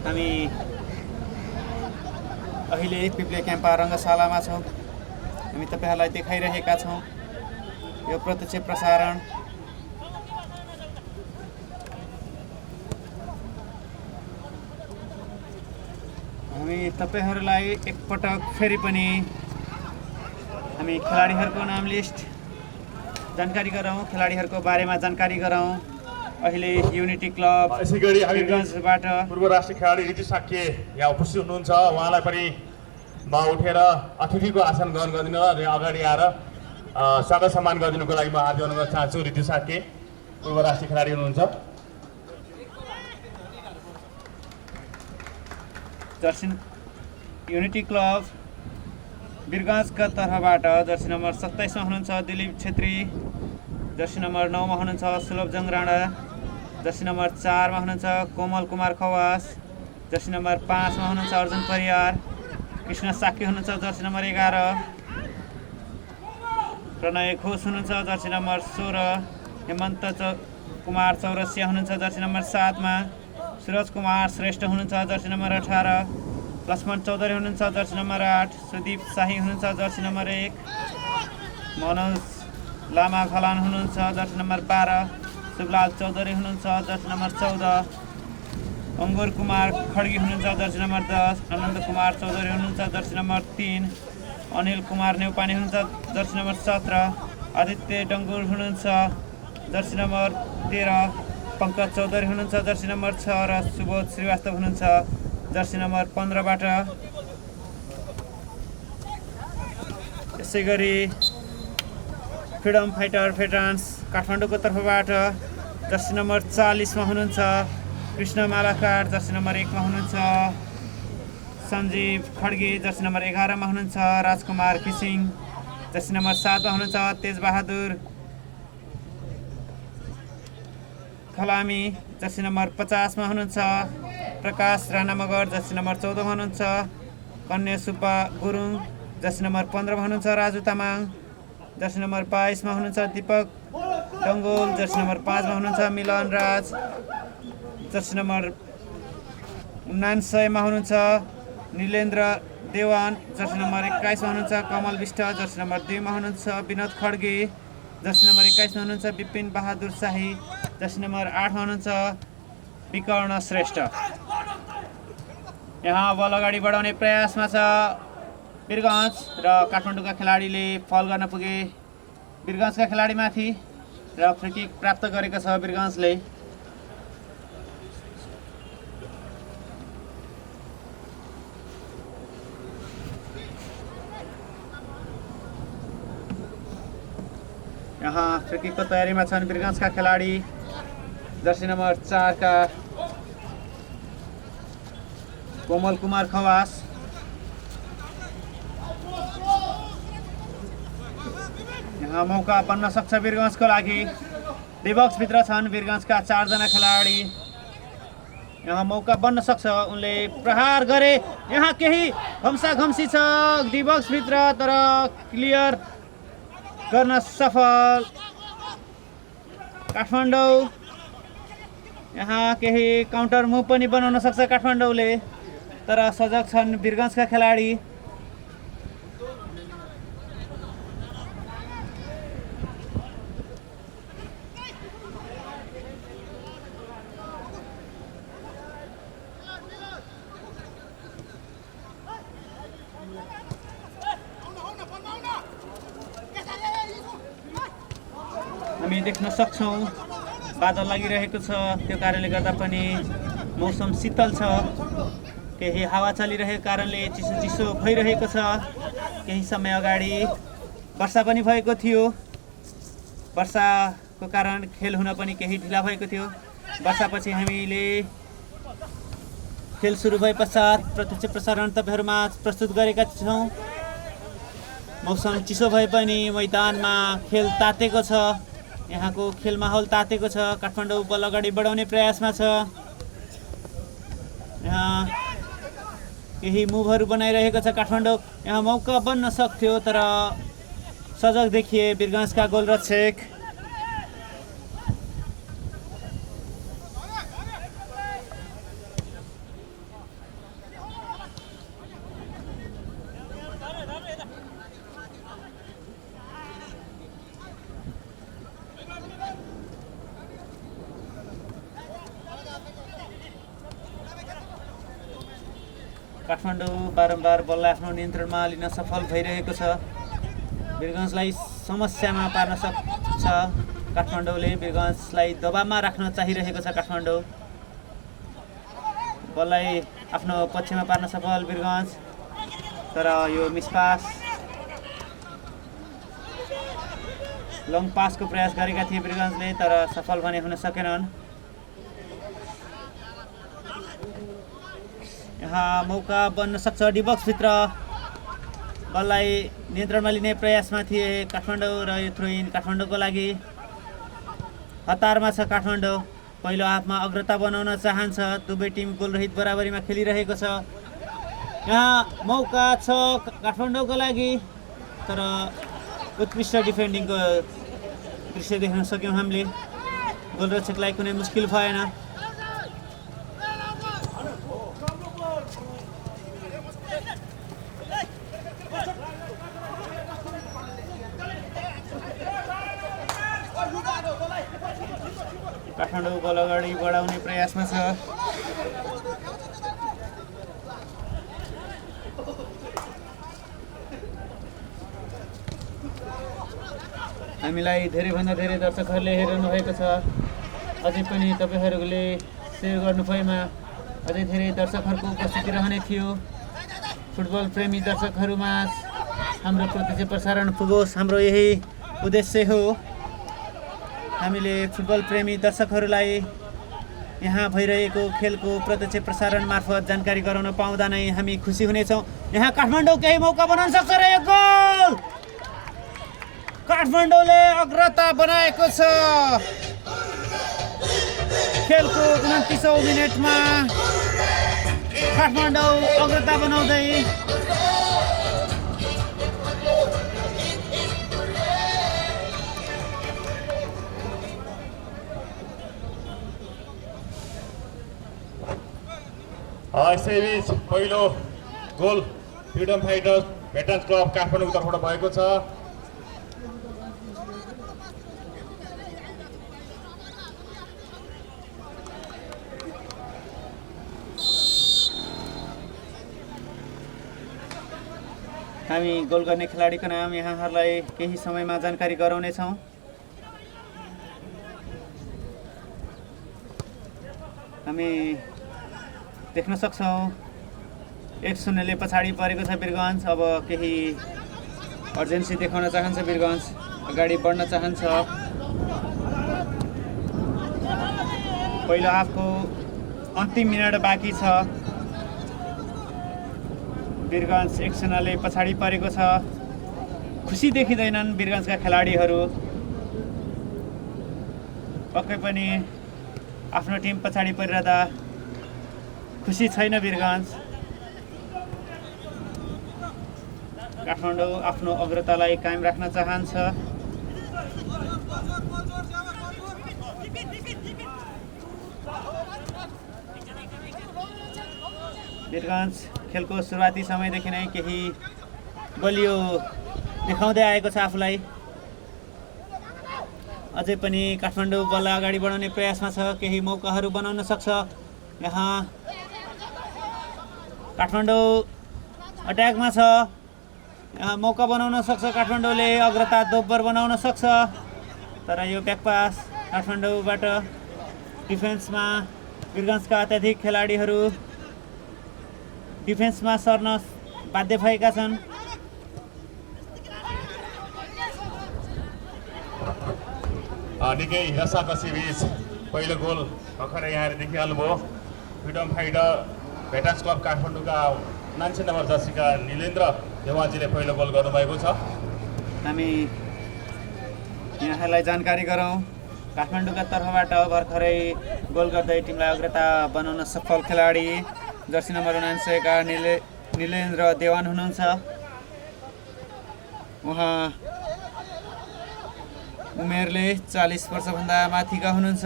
हामी अहिले पिप्ले क्याम्पा रङ्गशालामा छौँ। हामी तपाईहरूलाई देखाइरहेका छौँ यो प्रत्यक्ष प्रसारण। हामी तपाईहरूलाई एकपटक फेरि पनि हामी खेलाडीहरूको नाम लिस्ट जानकारी गराउँ, खेलाडीहरूको बारेमा जानकारी गराउँ। अहिले युनिटी क्लब यसै गरी हामी वीरगञ्जबाट पूर्व राष्ट्रिय खेलाडी ऋतु साक्य यहाँ उपस्थित हुनुहुन्छ। उहाँलाई पनि म उठेर अतिथिको आसन ग्रहण गरिदिनु र अगाडि आएर स्वागत सम्मान गरिदिनुको लागि म हार्दिक अनुरोध चाहन्छु। ऋतु साक्य पूर्व राष्ट्रिय खेलाडी हुनुहुन्छ। जर्सी युनिटी क्लब वीरगञ्जका तर्फबाट जर्सी नम्बर 27 मा हुनुहुन्छ दिलीप छेत्री, जर्सी नम्बर 9 मा हुनुहुन्छ सुलभजङ राणा, जर्सी नम्बर 4 मा हुनुहुन्छ कोमल कुमार खवास, जर्सी नम्बर 5 मा हुनुहुन्छ अर्जुन परियार, कृष्ण साक्य हुनुहुन्छ जर्सी नम्बर 11, प्रणय घोष हुनुहुन्छ जर्सी नम्बर 16, हेमन्त कुमार चौरसिया हुनुहुन्छ जर्सी नम्बर 7 मा, सुरज कुमार श्रेष्ठ हुनुहुन्छ जर्सी नम्बर 18, लक्ष्मण चौधरी हुनुहुन्छ जर्सी नम्बर 8, सुदीप शाही हुनुहुन्छ जर्सी नम्बर 1, मनोज लामा खलान हुनुहुन्छ जर्सी नम्बर 12, शुभलाल चौधरी हुनुहुन्छ जर्सी नम्बर 14, अङ्गुर कुमार खड्गी हुनुहुन्छ जर्सी नम्बर 10, आनन्द कुमार चौधरी हुनुहुन्छ जर्सी नम्बर 3, अनिल कुमार नेउपाने हुनुहुन्छ जर्सी नम्बर 17, आदित्य डङ्गुर हुनुहुन्छ जर्सी नम्बर 13, पङ्कज चौधरी हुनुहुन्छ जर्सी नम्बर 6 र सुबोध श्रीवास्तव हुनुहुन्छ जर्सी नम्बर 15 बाट। यसै गरी फ्रिडम फाइटर भेटरान्स काठमाडौँको तर्फबाट जर्सी नम्बर 40 मा हुनुहुन्छ कृष्ण मालाकार, जर्सी नम्बर 1 मा हुनुहुन्छ सञ्जीव खड्गे, जर्सी नम्बर 11 मा हुनुहुन्छ राजकुमार किसिङ, जर्सी नम्बर 7 मा हुनुहुन्छ तेजबहादुर खलामी, जर्सी नम्बर 50 मा हुनुहुन्छ प्रकाश राणा मगर, जर्सी नम्बर 14 मा हुनुहुन्छ कन्या सुब्बा गुरुङ, जर्सी नम्बर 15 मा हुनुहुन्छ राजु तामाङ, जर्सी नम्बर 22 मा हुनुहुन्छ दीपक डङ्गोल, जर्सी नम्बर 5 मा हुनुहुन्छ मिलन राज, जर्सी नम्बर 99 मा हुनुहुन्छ निलेन्द्र देवान, जर्सी नम्बर 21 मा हुनुहुन्छ कमल विष्ट, जर्सी नम्बर 2 मा हुनुहुन्छ विनोद खड्गे, जर्सी नम्बर 21 मा हुनुहुन्छ विपिन बहादुर शाही, जर्सी नम्बर 8 मा हुनुहुन्छ विकर्ण श्रेष्ठ। यहाँ बल अगाडि बढाउने प्रयासमा छ वीरगञ्ज र काठमाडौँका खेलाडीले फल गर्न पुगे वीरगञ्जका खेलाडीमाथि र फ्री किक प्राप्त गरेको छ वीरगञ्जले। यहाँ फ्री किकको तयारीमा छन् वीरगञ्जका खेलाडी। जर्सी नम्बर 4 का कोमल कुमार खवास। यहाँ मौका बन्न सक्छ वीरगञ्जको लागि। डी बक्सभित्र छन् वीरगञ्जका 4 जना खेलाडी। यहाँ मौका बन्न सक्छ, उनले प्रहार गरे, यहाँ केही घम्साघम्सी छ डी बक्सभित्र, तर क्लियर गर्न सफल काठमाडौँ। यहाँ केही काउन्टर मुभ पनि बनाउन सक्छ काठमाडौँले, तर सजग छन् वीरगञ्जका खेलाडी। हामी देख्न सक्छौँ बादल लागिरहेको छ, त्यो कारणले गर्दा पनि मौसम शीतल छ। केही हावा चलिरहेको कारणले चिसो चिसो भइरहेको छ। केही समय अगाडि वर्षा पनि भएको थियो। वर्षाको कारण खेल हुन पनि केही ढिला भएको थियो। वर्षापछि हामीले खेल सुरु भए पश्चात प्रत्यक्ष प्रसारण तपाईँहरूमा प्रस्तुत गरेका छौँ। मौसम चिसो भए पनि मैदानमा खेल तातेको छ। यहाँको खेल माहौल तातेको छ। काठमाडौँ बल अगाडि बढाउने प्रयासमा छ। यहाँ केही मुभहरू बनाइरहेको छ काठमाडौँ। यहाँ मौका बन्न सक्थ्यो, तर सजग देखिए वीरगञ्जका गोलरक्षक। काठमाडौँ बारम्बार बललाई आफ्नो नियन्त्रणमा लिन सफल भइरहेको छ। वीरगञ्जलाई समस्यामा पार्न सक्छ काठमाडौँले। वीरगञ्जलाई दबावमा राख्न चाहिरहेको छ काठमाडौँ। बललाई आफ्नो पक्षमा पार्न सफल वीरगञ्ज, तर यो मिसपास। लङ पासको प्रयास गरेका थिए वीरगञ्जले, तर सफल भने हुन सकेनन्। यहाँ मौका बन्न सक्छ डी बक्सभित्र। बललाई नियन्त्रणमा लिने प्रयासमा थिए काठमाडौँ र यो थ्रो इन काठमाडौँको लागि। हतारमा छ काठमाडौँ। पहिलो हाफमा अग्रता बनाउन चाहन्छ। दुवै टिम गोलरहित बराबरीमा खेलिरहेको छ। यहाँ मौका छ काठमाडौँको लागि, तर उत्कृष्ट डिफेन्डिङको दृश्य देख्न सक्यौँ हामीले। गोलरक्षकलाई कुनै मुस्किल भएन। काठमाडौँ बल अगाडि बढाउने प्रयासमा छ। हामीलाई धेरैभन्दा धेरै दर्शकहरूले हेरिरहनु भएको छ। अझै पनि तपाईँहरूले सेयर गर्नु भएमा अझै धेरै दर्शकहरूको उपस्थिति रहने थियो। फुटबल प्रेमी दर्शकहरूमा हाम्रो प्रत्यक्ष प्रसारण पुगोस्, हाम्रो यही उद्देश्य हो। हामीले फुटबल प्रेमी दर्शकहरूलाई यहाँ भइरहेको खेलको प्रत्यक्ष प्रसारण मार्फत जानकारी गराउन पाउँदा नै हामी खुसी हुनेछौँ। यहाँ काठमाडौँ केही मौका बनाउन सक्छ र एक गोल! काठमाडौँले अग्रता बनाएको छ। खेलको 29औं मिनेटमा काठमाडौँ अग्रता बनाउँदै यसैबीच पहिलो goal freedom fighters veterans club काठमाडौँको तर्फबाट भएको छ। हामी गोल गर्ने खेलाडीको नाम यहाँहरूलाई केही समयमा जानकारी गराउनेछौँ। हामी देख्न सक्छौँ 1-0 ले पछाडि परेको छ वीरगञ्ज। अब केही अर्जेन्सी देखाउन चाहन्छ वीरगञ्ज। अगाडि बढ्न चाहन्छ। पहिलो हाफको अन्तिम मिनट बाँकी छ। वीरगन्ज 1-0 पछाडि परेको छ। खुसी देखिँदैनन् वीरगन्जका खेलाडीहरू। पक्कै पनि आफ्नो टिम पछाडि परिरहँदा खुसी छैन वीरगन्ज। काठमाडौँ आफ्नो अग्रतालाई कायम राख्न चाहन्छ। वीरगन्ज खेलको सुरुवाती समयदेखि नै केही बलियो देखाउँदै आएको छ आफूलाई। अझै पनि काठमाडौँ बल्ल अगाडि बढाउने प्रयासमा छ। केही मौकाहरू बनाउन सक्छ। यहाँ काठमाडौँ अट्याकमा छ। यहाँ मौका बनाउन सक्छ काठमाडौँले। अग्रता दोब्बर बनाउन सक्छ। तर यो ब्याकपास काठमाडौँबाट डिफेन्समा वीरगन्जका अत्याधिक खेलाडीहरू डिफेन्समा सर्न बाध्य भएका छन्। निकै रसाकसीबीच पहिलो गोल भर्खरै यहाँले देखिहाल्नुभयो। फ्रिडम फाइटर भेटर्स क्लब काठमाडौँका 79 नम्बर जर्सीका निलेन्द्र देवाजीले पहिलो गोल गर्नुभएको छ। हामी यहाँलाई जानकारी गरौँ, काठमाडौँका तर्फबाट भर्खरै गोल गर्दै टिमलाई अग्रता बनाउन सफल खेलाडी जर्सी नम्बर 79 का निलेन्द्र देवान हुनुहुन्छ। उहाँ उमेरले 40 वर्षभन्दा माथिका हुनुहुन्छ।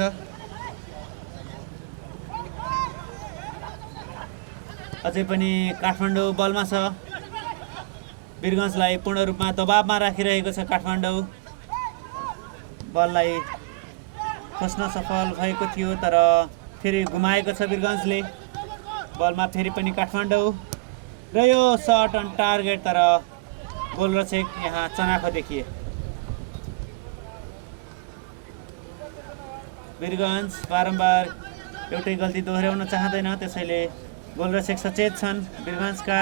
अझै पनि काठमाडौँ बलमा छ। वीरगन्जलाई पूर्ण रूपमा दबावमा राखिरहेको छ काठमाडौँ। बललाई खोज्न सफल भएको थियो तर फेरि गुमाएको छ वीरगन्जले। बलमा फेरि पनि काठमाडौँ र यो सर्ट अन टार्गेट तर गोलरक्षक यहाँ चनाखो देखिए। वीरगन्ज बारम्बार एउटै गल्ती दोहोऱ्याउन चाहँदैन, त्यसैले गोलरक्षक सचेत छन् वीरगन्जका।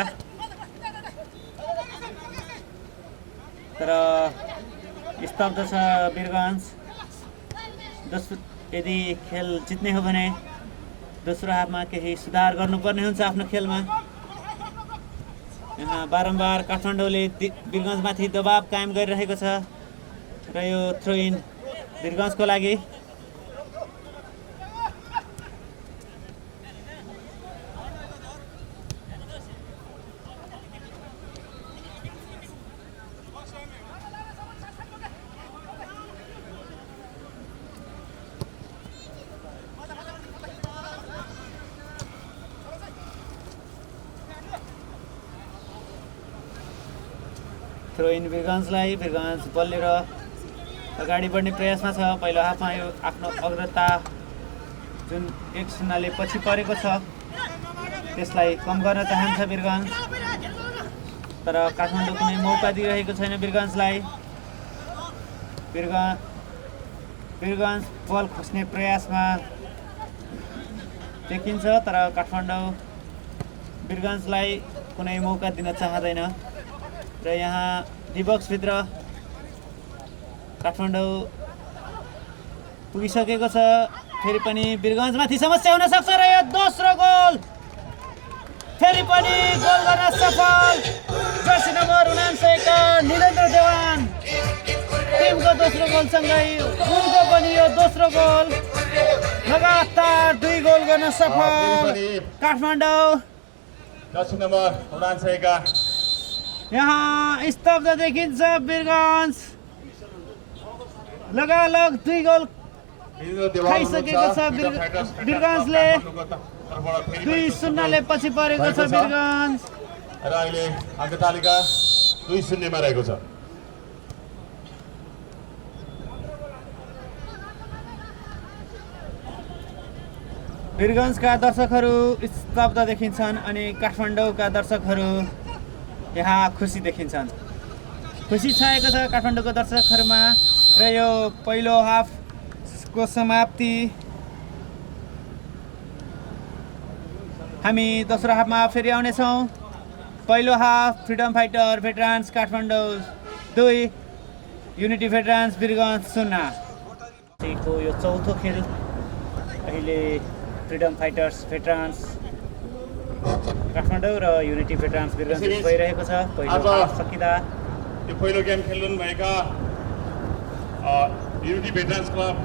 तर स्तब्ध छ वीरगन्ज। यदि खेल जित्ने हो भने दोस्रो हाफमा केही सुधार गर्नुपर्ने हुन्छ आफ्नो खेलमा। यहाँ बारम्बार काठमाडौँले वीरगन्जमाथि दबाव कायम गरिरहेको छ र यो थ्रो इन वीरगन्जको लागि। थ्रो इन वीरगन्जलाई। वीरगन्ज बल्लेर अगाडि बढ्ने प्रयासमा छ। पहिलो हाफमा यो आफ्नो अग्रता जुन 1-0 पछि परेको छ त्यसलाई कम गर्न चाहन्छ वीरगन्ज। तर काठमाडौँ कुनै मौका दिइरहेको छैन वीरगन्जलाई। वीरगन्ज बल खोज्ने प्रयासमा देखिन्छ तर काठमाडौँ वीरगन्जलाई कुनै मौका दिन चाहँदैन। र यहाँ डिबक्सभित्र काठमाडौँ पुगिसकेको छ। फेरि पनि वीरगन्जमाथि समस्या हुन सक्छ र यो दोस्रो गोल फेरि पनि गोल गर्न सफल जर्सी नम्बर 79 का निलेन्द्र देवान। टिमको दोस्रो गोलसँगै उनको पनि यो दोस्रो गोल। लगातार 2 गोल गर्न सफल काठमाडौँ। जर्सी नम्बर 79 का यहाँ स्तब्ध देखिन्छ वीरगन्ज। लगालग 2 गोल खाइसकेको छ वीरगन्जले। 2-0 पछि परेको छ वीरगन्ज र अहिले अङ्क तालिका 2-0 मा रहेको छ। वीरगन्जका दर्शकहरू स्तब्ध देखिन्छन् अनि काठमाडौँका दर्शकहरू यहाँ खुसी देखिन्छन्। खुसी छाएको छ काठमाडौँको दर्शकहरूमा। र यो पहिलो हाफको समाप्ति। हामी दोस्रो हाफमा फेरि आउनेछौँ। पहिलो half freedom fighter veterans Kathmandu 2 unity veterans Birgunj 0 को यो चौथो खेल अहिले फ्रिडम फाइटर्स भेटरान्स काठमाडौँ र युनिटी भेटरान्स वीरगञ्ज भइरहेको छ। पहिलो हाफ सकिँदा यो पहिलो गेम खेल्नुभएका युनिटी भेटरान्स क्लब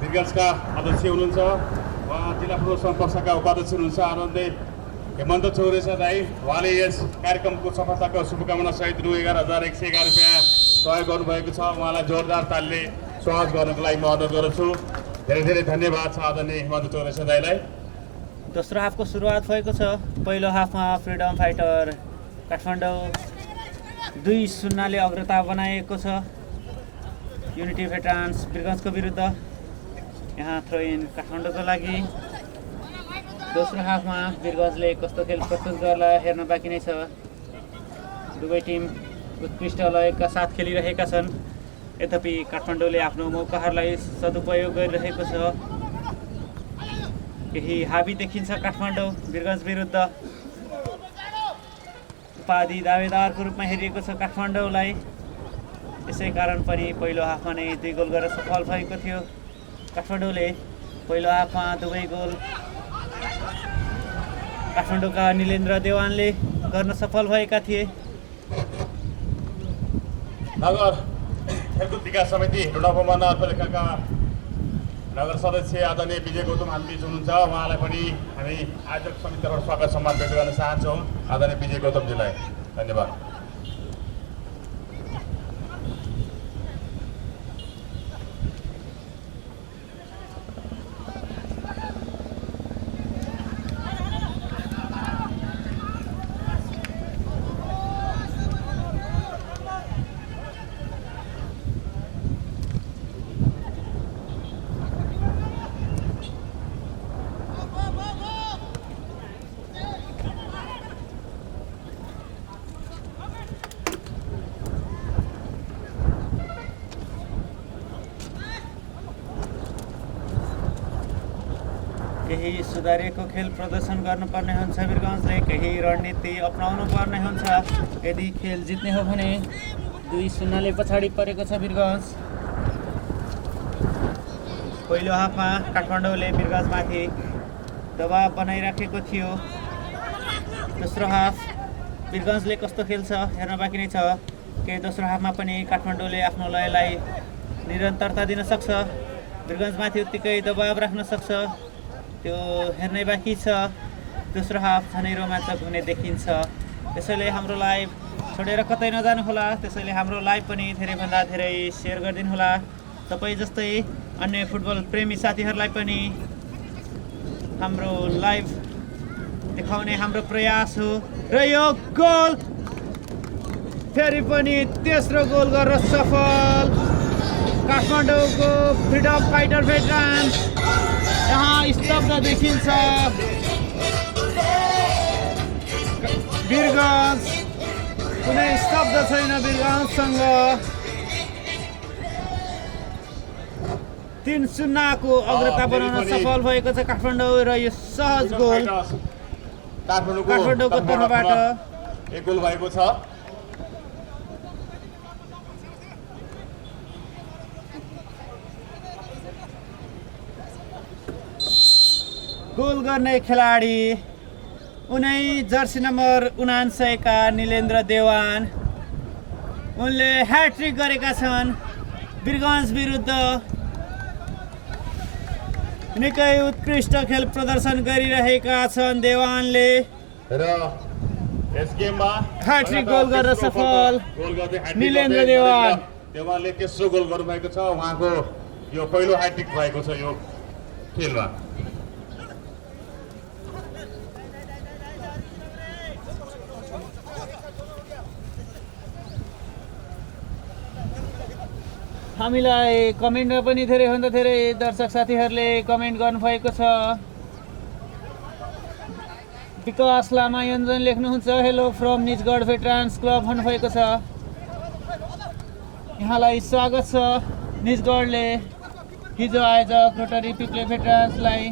वीरगञ्जका अध्यक्ष हुनुहुन्छ, उहाँ जिल्ला फुटबल संघर्षका उपाध्यक्ष हुनुहुन्छ आदरणीय हेमन्त चौरेसा दाई। उहाँले यस कार्यक्रमको सफलताको शुभकामना सहित रु 11,111 रुपियाँ सहयोग गर्नुभएको छ। उहाँलाई जोरदार तालले स्वागत गर्नको लागि म अनुरोध गर्छु। धेरै धेरै धन्यवाद छ आदरणीय हेमन्त चौरेसा दाईलाई। दोस्रो हाफको सुरुवात भएको छ। पहिलो हाफमा फ्रिडम फाइटर काठमाडौँ 2-0 अग्रता बनाएको छ युनिटी भेटरान्स वीरगञ्जको विरुद्ध। यहाँ थ्रो इन काठमाडौँको लागि। दोस्रो हाफमा वीरगञ्जले कस्तो खेल प्रस्तुत गर्ला हेर्न बाँकी नै छ। दुवै टिम उत्कृष्ट लयका साथ खेलिरहेका छन्, यद्यपि काठमाडौँले आफ्नो मौकाहरूलाई सदुपयोग गरिरहेको छ। केही हाबी देखिन्छ काठमाडौँ वीरगञ्ज विरुद्ध। उपाधि दावेदारको रूपमा हेरिएको छ काठमाडौँलाई, यसै कारण पनि पहिलो हाफमा नै 2 गोल गरेर सफल भएको थियो काठमाडौँले। पहिलो हाफमा दुवै गोल काठमाडौँका निलेन्द्र देवानले गर्न सफल भएका थिए। नगर खेलकुद विकास समिति हेटौँडा नगरपालिकाका नगर सदस्य आदरणीय विजय गौतम हामीबीच हुनुहुन्छ। उहाँलाई पनि हामी आयोजक समितिबाट स्वागत सम्मान व्यक्त गर्न चाहन्छौँ आदरणीय विजय गौतमजीलाई। धन्यवाद। केही सुधारिएको खेल प्रदर्शन गर्नुपर्ने हुन्छ वीरगञ्जले, केही रणनीति अपनाउनु पर्ने हुन्छ यदि खेल जित्ने हो भने। 2-0 पछाडि परेको छ वीरगञ्ज। पहिलो हाफमा काठमाडौँले वीरगञ्जमाथि दबाब बनाइराखेको थियो। दोस्रो हाफ वीरगञ्जले कस्तो खेल्छ हेर्न बाँकी नै छ। के दोस्रो हाफमा पनि काठमाडौँले आफ्नो लयलाई निरन्तरता दिन सक्छ, वीरगञ्जमाथि उत्तिकै दबाब राख्न सक्छ, त्यो हेर्नै बाँकी छ। दोस्रो हाफ झनै रोमाञ्चक हुने देखिन्छ। त्यसैले हाम्रो लाइभ छोडेर कतै नजानुहोला। त्यसैले हाम्रो लाइभ पनि धेरैभन्दा धेरै सेयर गरिदिनुहोला। तपाईँ जस्तै अन्य फुटबल प्रेमी साथीहरूलाई पनि हाम्रो लाइभ देखाउने हाम्रो प्रयास हो। र यो गोल फेरि पनि तेस्रो गोल गरेर सफल काठमाडौँको फ्रिडम फाइटर भेटरान्स। यहाँ स्तब्ध देखिन्छ वीरगञ्ज, कुनै स्तब्ध छैन वीरगञ्जसँग। 3-0 को अग्रता बनाउन सफल भएको छ काठमाडौँ र यो सहज गोल काठमाडौँको तर्फबाट 1 गोल भएको छ। गोल गर्ने खेलाडी उनै जर्सी नम्बर 99 का निलेन्द्र देवान। उनले ह्याट्रिक गरेका छन् वीरगञ्ज विरुद्ध। निकै उत्कृष्ट खेल प्रदर्शन गरिरहेका छन् देवानले र यस गेममा ह्याट्रिक गोल गरेर सफल निलेन्द्र देवान। देवानले तेस्रो गोल गर्नुभएको छ। उहाँको यो पहिलो ह्याट्रिक भएको छ यो खेलमा। हामीलाई कमेन्टमा पनि धेरैभन्दा धेरै दर्शक साथीहरूले कमेन्ट गर्नुभएको छ। विकास लामा योन्जन लेख्नुहुन्छ हेलो फ्रम निजगढ भेटरान्स क्लब भन्नुभएको छ। यहाँलाई स्वागत छ। निजगढले हिजो आयोजक रोटरी पिप्ले भेटरान्सलाई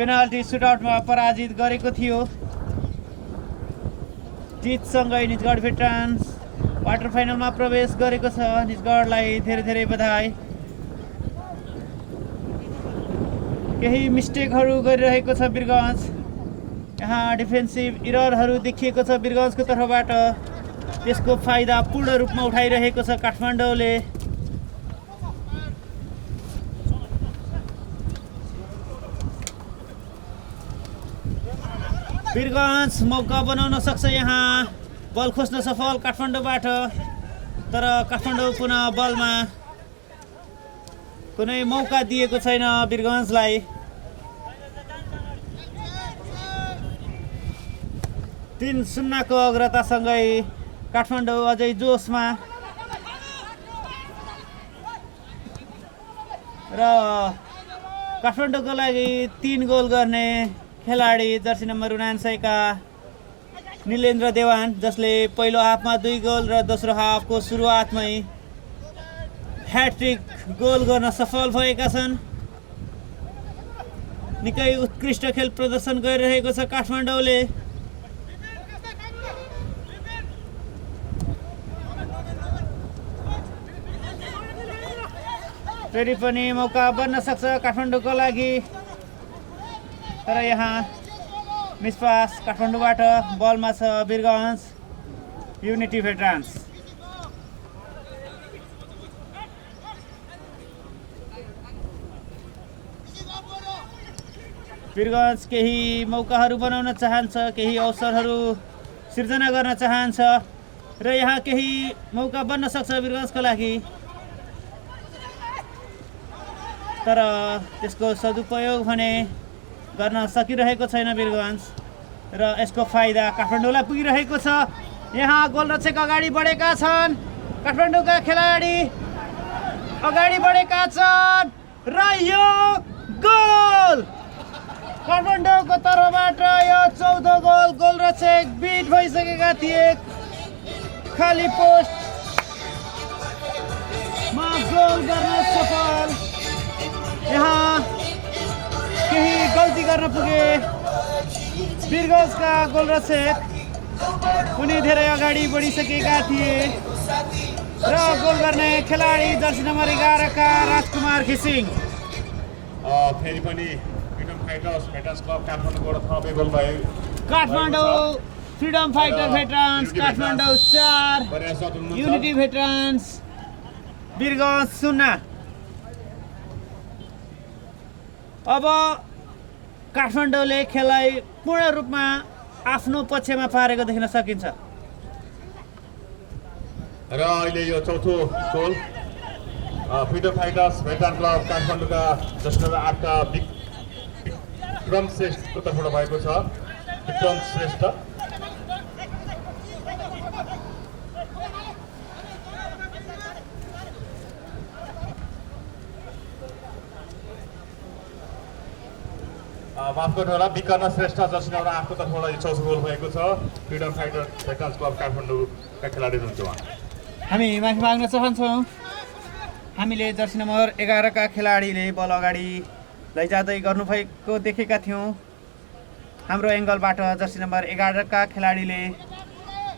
पेनाल्टी सुटआउटमा पराजित गरेको थियो। जितसँगै निजगढ भेटरान्स क्वार्टर फाइनलमा प्रवेश गरेको छ। निजगढलाई धेरै धेरै बधाई। केही मिस्टेकहरू गरिरहेको छ वीरगञ्ज। यहाँ डिफेन्सिभ इररहरू देखिएको छ वीरगञ्जको तर्फबाट। त्यसको फाइदा पूर्ण रूपमा उठाइरहेको छ काठमाडौँले। वीरगञ्ज मौका बनाउन सक्छ। यहाँ बल खोज्न सफल काठमाडौँबाट, तर काठमाडौँ पुनः बलमा कुनै मौका दिएको छैन वीरगञ्जलाई। 3-0 को अग्रतासँगै काठमाडौँ अझै जोसमा र काठमाडौँको लागि 3 गोल गर्ने खेलाडी जर्सी नम्बर 79 का निलेन्द्र देवान, जसले पहिलो हाफमा 2 गोल र दोस्रो हाफको सुरुवातमै ह्याट्रिक गोल गर्न सफल भएका छन्। निकै उत्कृष्ट खेल प्रदर्शन गरिरहेको छ काठमाडौँले। फेरि पनि मौका बन्न सक्छ काठमाडौँको लागि, तर यहाँ मिसपास काठमाडौँबाट। बलमा छ वीरगञ्ज युनिटी भेटरान्स। वीरगञ्ज केही मौकाहरू बनाउन चाहन्छ, केही अवसरहरू सिर्जना गर्न चाहन्छ र यहाँ केही मौका बन्न सक्छ वीरगञ्जको लागि, तर त्यसको सदुपयोग भने गर्न सकिरहेको छैन वीरगञ्ज र यसको फाइदा काठमाडौँलाई पुगिरहेको छ। यहाँ गोलरक्षक अगाडि बढेका छन्, काठमाडौँका खेलाडी अगाडि बढेका छन् र यो गोल काठमाडौँको तर्फबाट। यो 14 गोल गोलरक्षक बिट भइसकेका थिए। खाली पोस्टमा गोल गर्न सफल। यहाँ केही गल्ती गर्न पुगे वीरगञ्जका गोलरक्षक, उनी धेरै अगाडि बढिसकेका थिए र गोल गर्ने खेलाडी जर्सी नम्बर 11 का राजकुमार घिसिङ। फेरि पनि फ्रिडम फाइटर्स भेटरान्स क्लब काठमाडौँबाट थपे गोल भयो। Kathmandu freedom fighter veterans Kathmandu 4, unity veterans Birgunj 0। अब काठमाडौँले खेललाई पूर्ण रूपमा आफ्नो पक्षमा पारेको देख्न सकिन्छ र अहिले यो चौथो goal freedom fighters veteran club काठमाडौँका जर्सी नम्बर 8 का विक्रम श्रेष्ठको तर्फबाट भएको छ। विक्रम श्रेष्ठ माफ गर्नु होला, विकर्ण श्रेष्ठ जर्सी नम्बर 8 को तर्फबाट यो चौथो गोल भएको छ। फ्रिडम फाइटर भेटरान्स क्लब काठमाडौँका खेलाडी हुनुहुन्छ उहाँ। हामी माफी माग्न चाहन्छौँ। हामीले जर्सी नम्बर 11 का खेलाडीले बल अगाडि लैजाँदै गर्नुभएको देखेका थियौँ। हाम्रो एङ्गलबाट जर्सी नम्बर 11 का खेलाडीले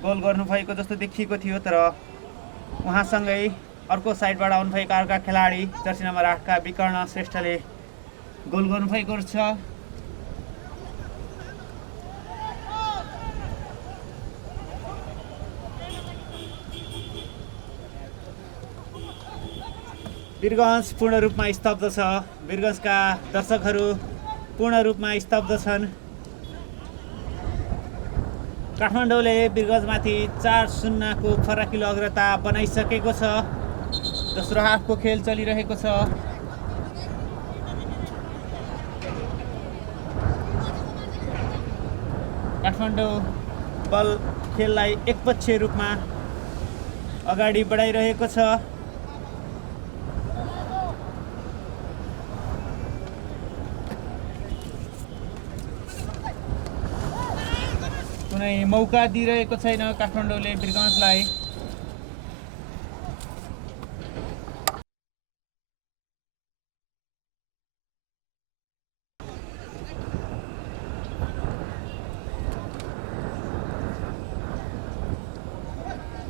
गोल गर्नुभएको जस्तो देखिएको थियो, तर उहाँसँगै अर्को साइडबाट आउनुभएका अर्का खेलाडी जर्सी नम्बर 8 का विकर्ण श्रेष्ठले गोल गर्नुभएको छ। वीरगञ्ज पूर्ण रूपमा स्तब्ध छ। वीरगञ्जका दर्शकहरू पूर्ण रूपमा स्तब्ध छन्। काठमाडौँले वीरगञ्जमाथि 4-0 को फराकिलो अग्रता बनाइसकेको छ। दोस्रो हाफको खेल चलिरहेको छ। काठमाडौँ बल खेललाई एकपक्षीय रूपमा अगाडि बढाइरहेको छ। कुनै मौका दिइरहेको छैन काठमाडौँले वीरगञ्जलाई।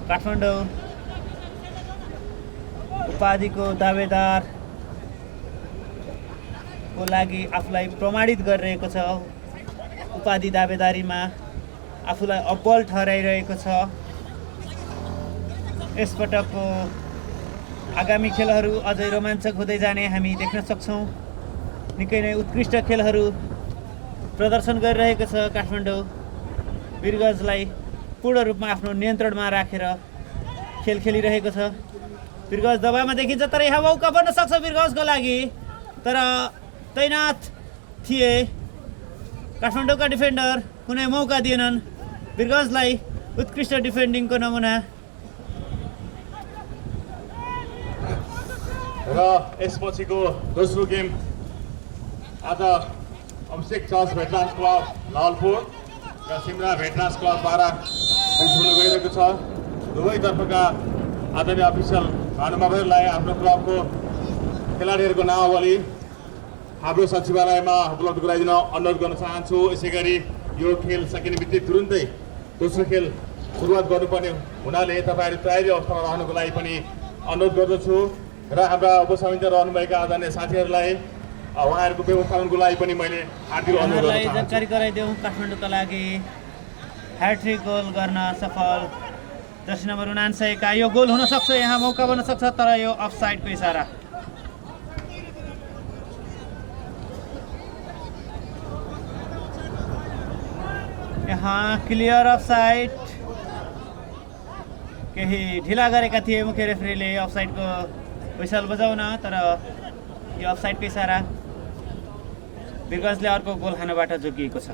काठमाडौँ उपाधिको दावेदारको लागि आफूलाई प्रमाणित गरिरहेको छ। उपाधि दावेदारीमा आफूलाई अब्बल ठहराइरहेको छ। यसपटकको आगामी खेलहरू अझै रोमाञ्चक हुँदै जाने हामी देख्न सक्छौँ। निकै नै उत्कृष्ट खेलहरू प्रदर्शन गरिरहेको छ काठमाडौँ। वीरगन्जलाई पूर्ण रूपमा आफ्नो नियन्त्रणमा राखेर खेल खेलिरहेको छ। वीरगन्ज दबावमा देखिन्छ तर यहाँ मौका बन्न सक्छ वीरगन्जको लागि, तर तैनात थिए काठमाडौँका डिफेन्डर, कुनै मौका दिएनन् वीरगन्जलाई। उत्कृष्ट डिफेन्डिङको नमुना। र यसपछिको दोस्रो गेम आज अभिषेक चर्च भेटरान्स क्लब लालपुर र सिमरा भेटरान्स क्लब द्वारा हुन गइरहेको छ। दुवैतर्फका आदरणीय अफिसियल महानुभावहरूलाई आफ्नो क्लबको खेलाडीहरूको नामावली हाम्रो सचिवालयमा उपलब्ध गराइदिन अनुरोध गर्न चाहन्छु। यसै गरी यो खेल सकिने बित्तिकै तुरुन्तै दोस्रो खेल सुरुवात गर्नुपर्ने हुनाले तपाईँहरू तयारी अवस्थामा रहनुको लागि पनि अनुरोध गर्दछु र हाम्रा उपसमिति रहनुभएका आदरणीय साथीहरूलाई उहाँहरूको व्यवस्थापनको लागि पनि मैले हार्दिक अनुरोध गर्न चाहन्छु। जानकारी गराइदेऊ काठमाडौँका लागि ह्याट्रिक गोल गर्न सफल जर्सी नम्बर 99 का यो गोल हुन सक्छ, यहाँ मौका बन्न सक्छ, तर यो अफसाइडको इसारा। यहाँ क्लियर अफसाइड। केही ढिला गरेका थिए मुख्य रेफ्रीले अफसाइडको विसल बजाउन, तर यो अफसाइडको इसारा। वीरगन्जले अर्को गोल खानबाट जोगिएको छ।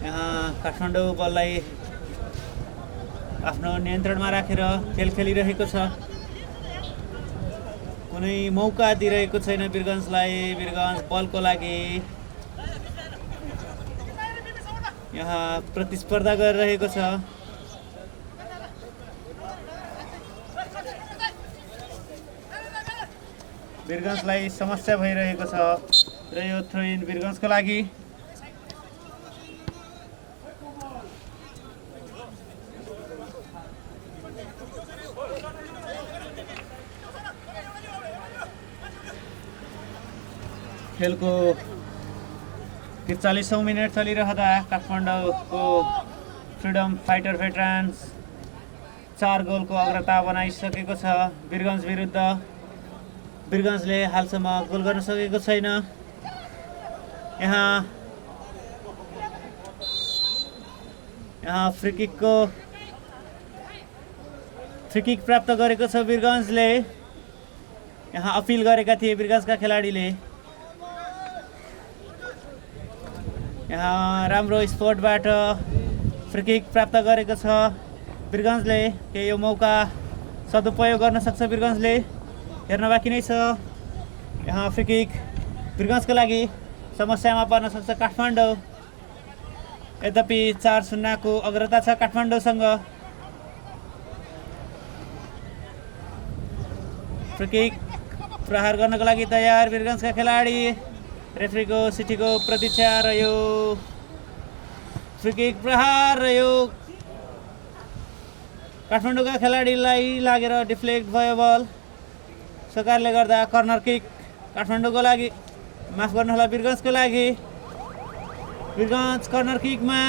यहाँ काठमाडौँ बललाई आफ्नो नियन्त्रणमा राखेर खेल खेलिरहेको छ। कुनै मौका दिइरहेको छैन वीरगन्जलाई। वीरगन्ज बलको लागि यहाँ प्रतिस्पर्धा गरिरहेको छ। वीरगन्जलाई समस्या भइरहेको छ र यो थ्रो इन वीरगन्जको लागि। खेलको 43औं मिनेट चलिरहँदा काठमाडौँको फ्रिडम फाइटर भेटरान्स 4 गोलको अग्रता बनाइसकेको छ वीरगन्ज विरुद्ध। वीरगन्जले हालसम्म गोल गर्न सकेको छैन। यहाँ फ्री किक प्राप्त गरेको छ वीरगन्जले। यहाँ अपिल गरेका थिए वीरगन्जका खेलाडीले। यहाँ राम्रो स्पोर्टबाट फ्री किक प्राप्त गरेको छ वीरगन्जले। के यो मौका सदुपयोग गर्न सक्छ वीरगन्जले? हेर्न बाँकी नै छ। यहाँ फ्री किक वीरगन्जको लागि समस्यामा पर्न सक्छ काठमाडौँ। यद्यपि 4-0 को अग्रता छ काठमाडौँसँग। फ्री किक प्रहार गर्नको लागि तयार वीरगन्जका खेलाडी। रेफ्रीको सिटीको प्रतीक्षा र यो फ्री किक प्रहार र यो काठमाडौँका खेलाडीलाई लागेर डिफ्लेक्ट भयो बल। सो कारणले गर्दा कर्नर किक काठमाडौँको लागि, माफ गर्नुहोला वीरगन्जको लागि। वीरगन्ज कर्नर किकमा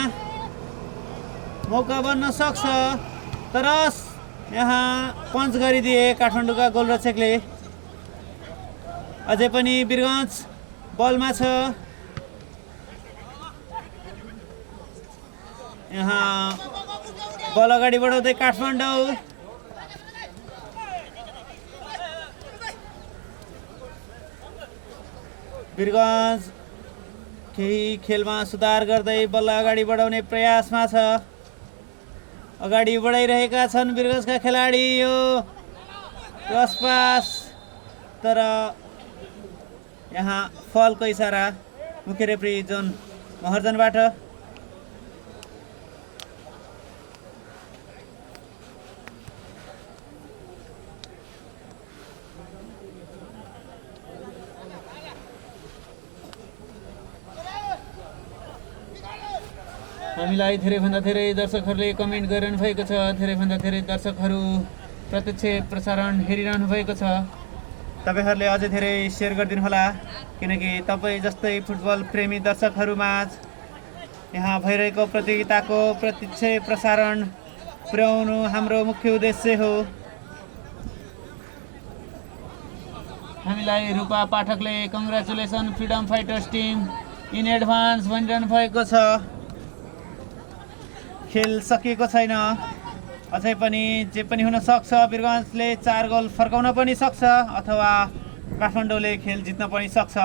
मौका बन्न सक्छ, तर यहाँ पञ्च गरिदिए काठमाडौँका गोलरक्षकले। अझै पनि वीरगन्ज बलमा छ। यहाँ बल अगाडि बढाउँदै काठमाडौँ। वीरगन्ज केही खेलमा सुधार गर्दै बल अगाडि बढाउने प्रयासमा छ। अगाडि बढाइरहेका छन् वीरगन्जका खेलाडी। यो क्रस पास, तर यहाँ फलको इसारा मुख्य रेफ्री जोन महर्जनबाट। हामीलाई धेरैभन्दा धेरै दर्शकहरूले कमेन्ट गरिरहनु भएको छ। धेरैभन्दा धेरै दर्शकहरू प्रत्यक्ष प्रसारण हेरिरहनु भएको छ। तपाईँहरूले अझै धेरै सेयर गरिदिनु होला, किनकि तपाईँ जस्तै फुटबल प्रेमी दर्शकहरूमाझ यहाँ भइरहेको प्रतियोगिताको प्रत्यक्ष प्रसारण पुर्याउनु हाम्रो मुख्य उद्देश्य हो। हामीलाई रूपा पाठकले congratulation freedom fighters team in advance भनिरहनु भएको छ। खेल सकिएको छैन, अझै पनि जे पनि हुन सक्छ। वीरगञ्जले 4 गोल फर्काउन पनि सक्छ अथवा काठमाडौँले खेल जित्न पनि सक्छ।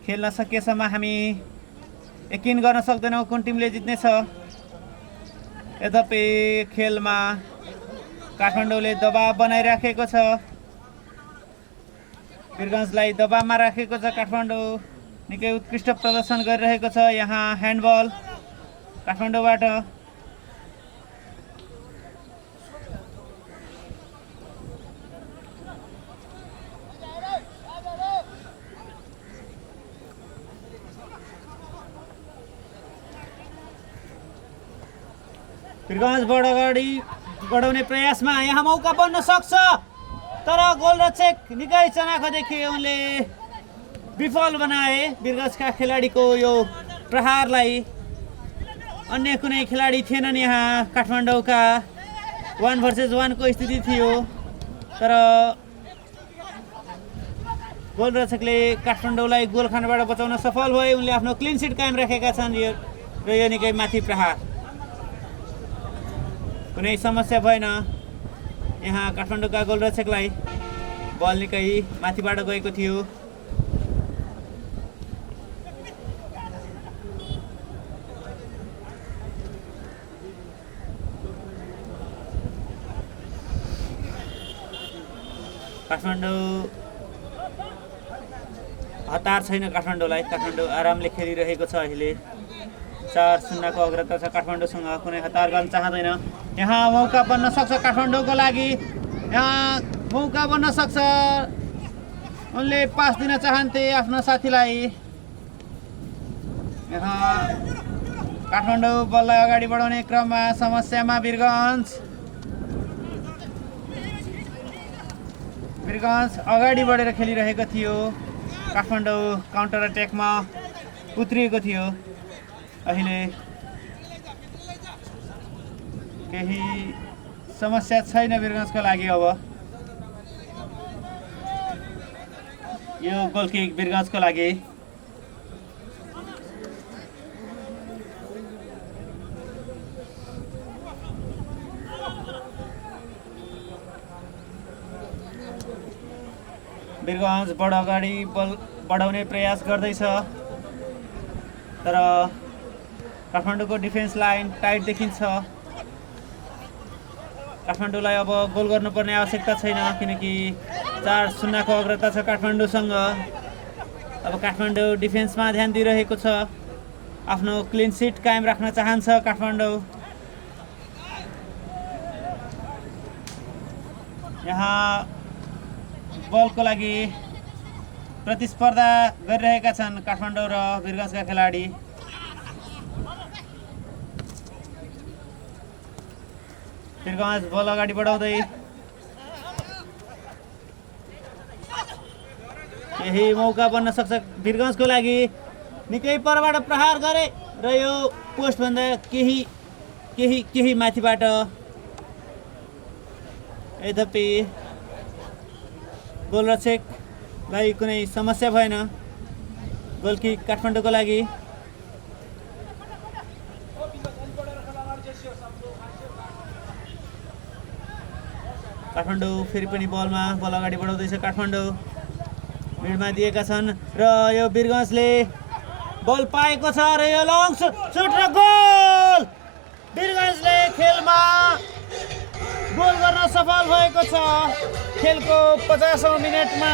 खेल नसकिएसम्म हामी यकिन गर्न सक्दैनौँ कुन टिमले जित्नेछ। यद्यपि खेलमा काठमाडौँले दबाब बनाइराखेको छ, वीरगञ्जलाई दबाबमा राखेको छ। काठमाडौँ निकै उत्कृष्ट प्रदर्शन गरिरहेको छ। यहाँ ह्यान्डबल काठमाडौँबाट। वीरगञ्ज अगाडि बढाउने प्रयासमा यहाँ मौका बन्न सक्छ, तर गोलरक्षक निकै चनाखो देखिए उनले विफल बनाए वीरगञ्जका खेलाडीको यो प्रहारलाई। अन्य कुनै खेलाडी थिएनन् यहाँ। काठमाडौँका 1 भर्सेस 1 को स्थिति थियो, तर गोलरक्षकले काठमाडौँलाई गोल खानबाट बचाउन सफल भए। उनले आफ्नो क्लिन सिट कायम राखेका छन् र यो निकै माथि प्रहार। कुनै समस्या भएन यहाँ काठमाडौँका गोलरक्षकलाई। बल निकै माथिबाट गएको थियो। काठमाडौँ हतार छैन काठमाडौँलाई। काठमाडौँ आरामले खेलिरहेको छ। अहिले 4-0 को अग्रता छ काठमाडौँसँग। कुनै हतार गर्न चाहँदैन। यहाँ मौका बन्न सक्छ काठमाडौँको लागि। यहाँ मौका बन्न सक्छ। उनले पास दिन चाहन्थे आफ्नो साथीलाई। यहाँ काठमाडौँ बललाई अगाडि बढाउने क्रममा समस्यामा वीरगञ्ज अगाडि बढेर खेलिरहेको थियो। काठमाडौँ काउन्टर अट्याकमा उत्रिएको थियो। अहिले केही समस्या छैन वीरगञ्जको लागि। अब यो गोल किक वीरगञ्जको लागि। वीरगञ्ज बढ अगाडि बल बढाउने प्रयास गर्दैछ, तर काठमाडौँको डिफेन्स लाइन टाइट देखिन्छ। काठमाडौँलाई अब गोल गर्नुपर्ने आवश्यकता छैन, किनकि 4-0 को अग्रता छ काठमाडौँसँग। अब काठमाडौँ डिफेन्समा ध्यान दिइरहेको छ। आफ्नो क्लिन सिट कायम राख्न चाहन्छ काठमाडौँ। यहाँ बलको लागि प्रतिस्पर्धा गरिरहेका छन् काठमाडौँ र वीरगञ्जका खेलाडी। वीरगञ्ज बल अगाडि बढाउँदै केही मौका बन्न सक्छ वीरगञ्जको लागि। निकै परबाट प्रहार गरे र यो पोस्टभन्दा केही माथिबाट। यद्यपि गोलरक्षकलाई कुनै समस्या भएन। गोल किक काठमाडौँको लागि। काठमाडौँ फेरि पनि बल अगाडि बढाउँदैछ। काठमाडौँ भिडमा दिएका छन् र यो वीरगञ्जले बल पाएको छ र यो लङ सुट र गोल। वीरगञ्जले खेलमा गोल गर्न सफल भएको छ। खेलको 50औं मिनेटमा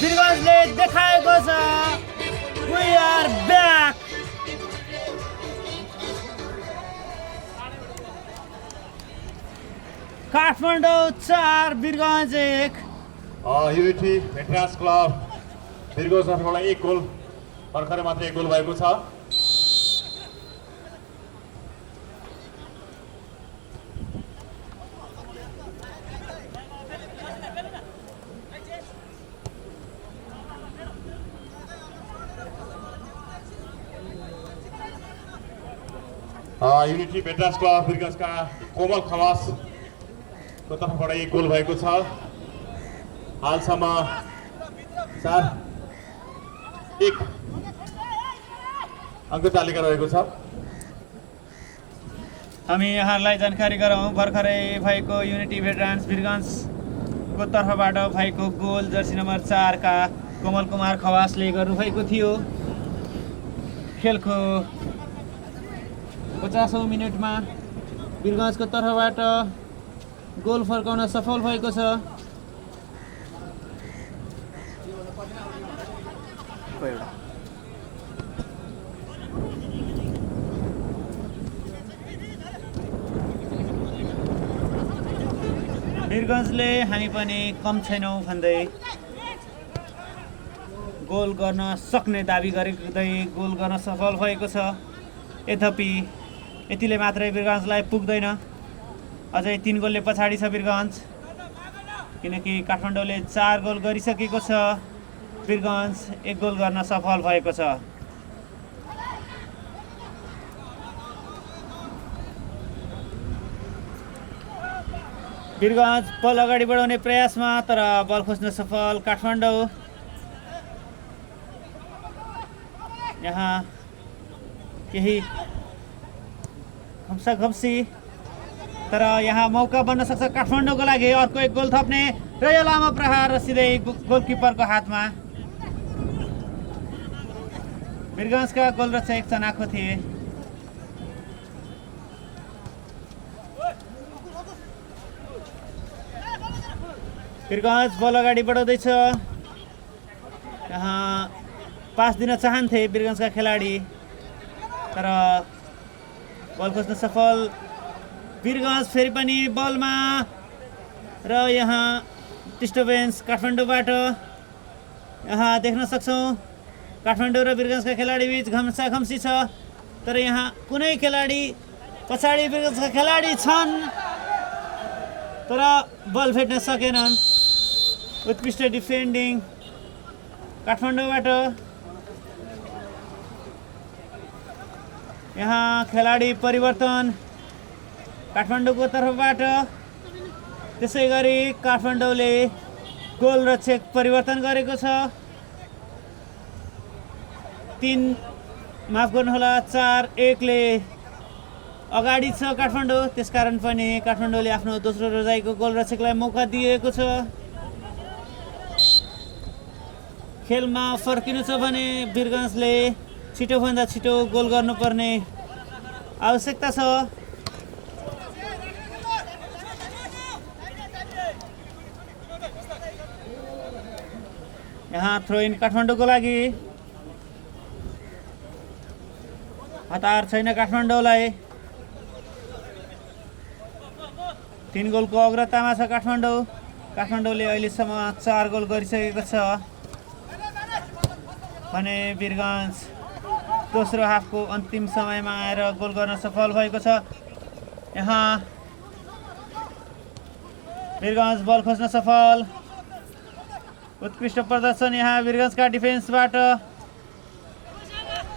वीरगञ्जले देखाएको छ we are back. Kathmandu 4 Birgunj 1। Unity veterans club वीरगञ्जबाट 1 गोल भर्खरै मात्र एक गोल भएको छ। युनिटी भेटरन्स क्लब वीरगञ्जका कोमल खवासको तर्फबाट एक गोल भएको छ। हालसम्म 4-1 अङ्क तालिका रहेको छ। हामी यहाँलाई जानकारी गराउँ भर्खरै भएको युनिटी भेटरन्स वीरगञ्जको तर्फबाट भएको गोल जर्सी नम्बर 4 का कोमल कुमार खवासले गर्नुभएको थियो। खेलको 50औं मिनेटमा वीरगञ्जको तर्फबाट गोल फर्काउन सफल भएको छ। वीरगञ्जले हामी पनि कम छैनौँ भन्दै गोल गर्न सक्ने दाबी गर्दै गोल गर्न सफल भएको छ। यद्यपि यतिले मात्रै वीरगञ्जलाई पुग्दैन, अझै 3 गोलले पछाडि छ वीरगञ्ज, किनकि काठमाडौँले 4 गोल गरिसकेको छ। वीरगञ्ज 1 गोल गर्न सफल भएको छ। वीरगञ्ज बल अगाडि बढाउने प्रयासमा, तर बल खोज्न सफल काठमाडौँ। यहाँ केही घम्साघम्सी, तर यहाँ मौका बन्न सक्छ काठमाडौँको लागि। अर्को एक गोल थप्ने र यो लामो प्रहार सिधै गोलकिपरको हातमा। वीरगञ्जका गोलरक्षक चनाखो थिए। वीरगञ्ज बल अगाडि बढाउँदैछ। यहाँ पास दिन चाहन्थे वीरगञ्जका खेलाडी, तर बल खोज्न सफल वीरगञ्ज। फेरि पनि बलमा र यहाँ डिस्टर्बेन्स काठमाडौँबाट यहाँ देख्न सक्छौँ। काठमाडौँ र वीरगञ्जका खेलाडी बीच घम्साघम्सी छ, तर यहाँ कुनै खेलाडी पछाडि वीरगञ्जका खेलाडी छन्, तर बल भेट्न सकेनन्। उत्कृष्ट डिफेन्डिङ काठमाडौँबाट। यहाँ खेलाडी परिवर्तन काठमाडौँको तर्फबाट। त्यसै गरी काठमाडौँले गोलरक्षक परिवर्तन गरेको छ। 4-1 ले अगाडि छ काठमाडौँ। त्यसकारण पनि काठमाडौँले आफ्नो दोस्रो रोजाइको गोलरक्षकलाई मौका दिएको छ। खेलमा फर्किनु छ भने वीरगञ्जले छिटोभन्दा छिटो गोल गर्नुपर्ने आवश्यकता छ। यहाँ थ्रो इन काठमाडौँको लागि। हतार छैन काठमाडौँलाई। 3 गोलको अग्रतामा छ काठमाडौँ। काठमाडौँले अहिलेसम्म 4 गोल गरिसकेको छ भने वीरगञ्ज दोस्रो हाफको अन्तिम समयमा आएर गोल गर्न सफल भएको छ। यहाँ वीरगञ्ज बल खोज्न सफल। उत्कृष्ट प्रदर्शन यहाँ वीरगञ्जका डिफेन्सबाट।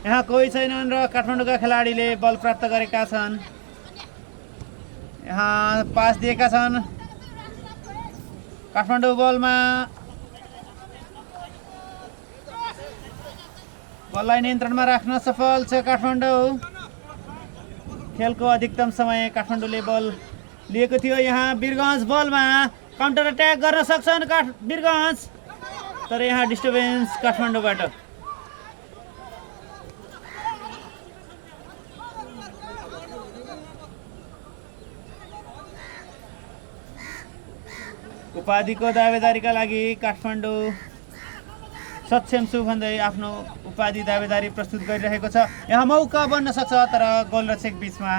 यहाँ कोही छैनन् र काठमाडौँका खेलाडीले बल प्राप्त गरेका छन्। यहाँ पास दिएका छन्। काठमाडौँ बलमा बललाई नियन्त्रणमा राख्न सफल छ काठमाडौँ। खेलको अधिकतम समय काठमाडौँले बल लिएको थियो। यहाँ वीरगञ्ज बलमा काउन्टर अट्याक गर्न सक्छन् वीरगञ्ज, तर यहाँ डिस्टर्बेन्स काठमाडौँबाट। उपाधिको दावेदारीका लागि काठमाडौँ सक्षम छु भन्दै आफ्नो उपाधि दावेदारी प्रस्तुत गरिरहेको छ। यहाँ मौका बन्न सक्छ, तर गोलरक्षक बीचमा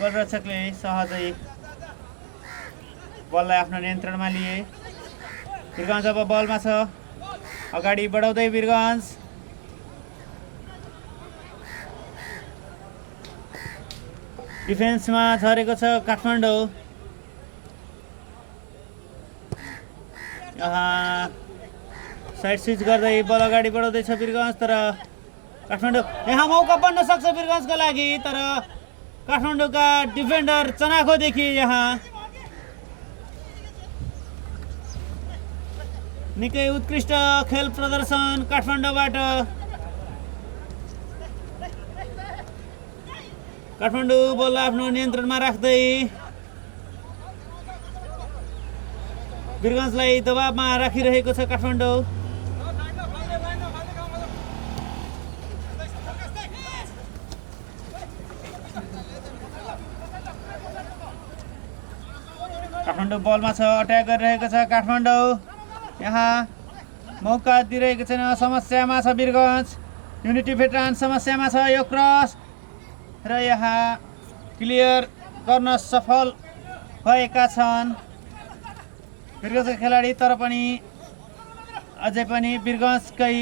गोलरक्षकले सहजै बललाई आफ्नो नियन्त्रणमा लिए। वीरगञ्ज अब बलमा छ। अगाडि बढाउँदै वीरगञ्ज डिफेन्समा झरेको छ काठमाडौँ। यहाँ साइड स्विच गर्दै बल अगाडि बढाउँदैछ वीरगञ्ज, तर काठमाडौँ यहाँ मौका बन्न सक्छ वीरगञ्जको लागि, तर काठमाडौँका डिफेन्डर चनाखोदेखि यहाँ निकै उत्कृष्ट खेल प्रदर्शन काठमाडौँबाट। काठमाडौँ बल आफ्नो नियन्त्रणमा राख्दै वीरगञ्जलाई दबावमा राखिरहेको छ काठमाडौँ। काठमाडौँ बलमा छ, अट्याक गरिरहेको छ काठमाडौँ। यहाँ मौका दिइरहेको छैन, समस्यामा छ वीरगञ्ज। युनिटी भेटरान समस्यामा छ। यो क्रस र यहाँ क्लियर गर्न सफल भएका छन् वीरगञ्जका खेलाडी, तर पनि अझै पनि वीरगञ्जकै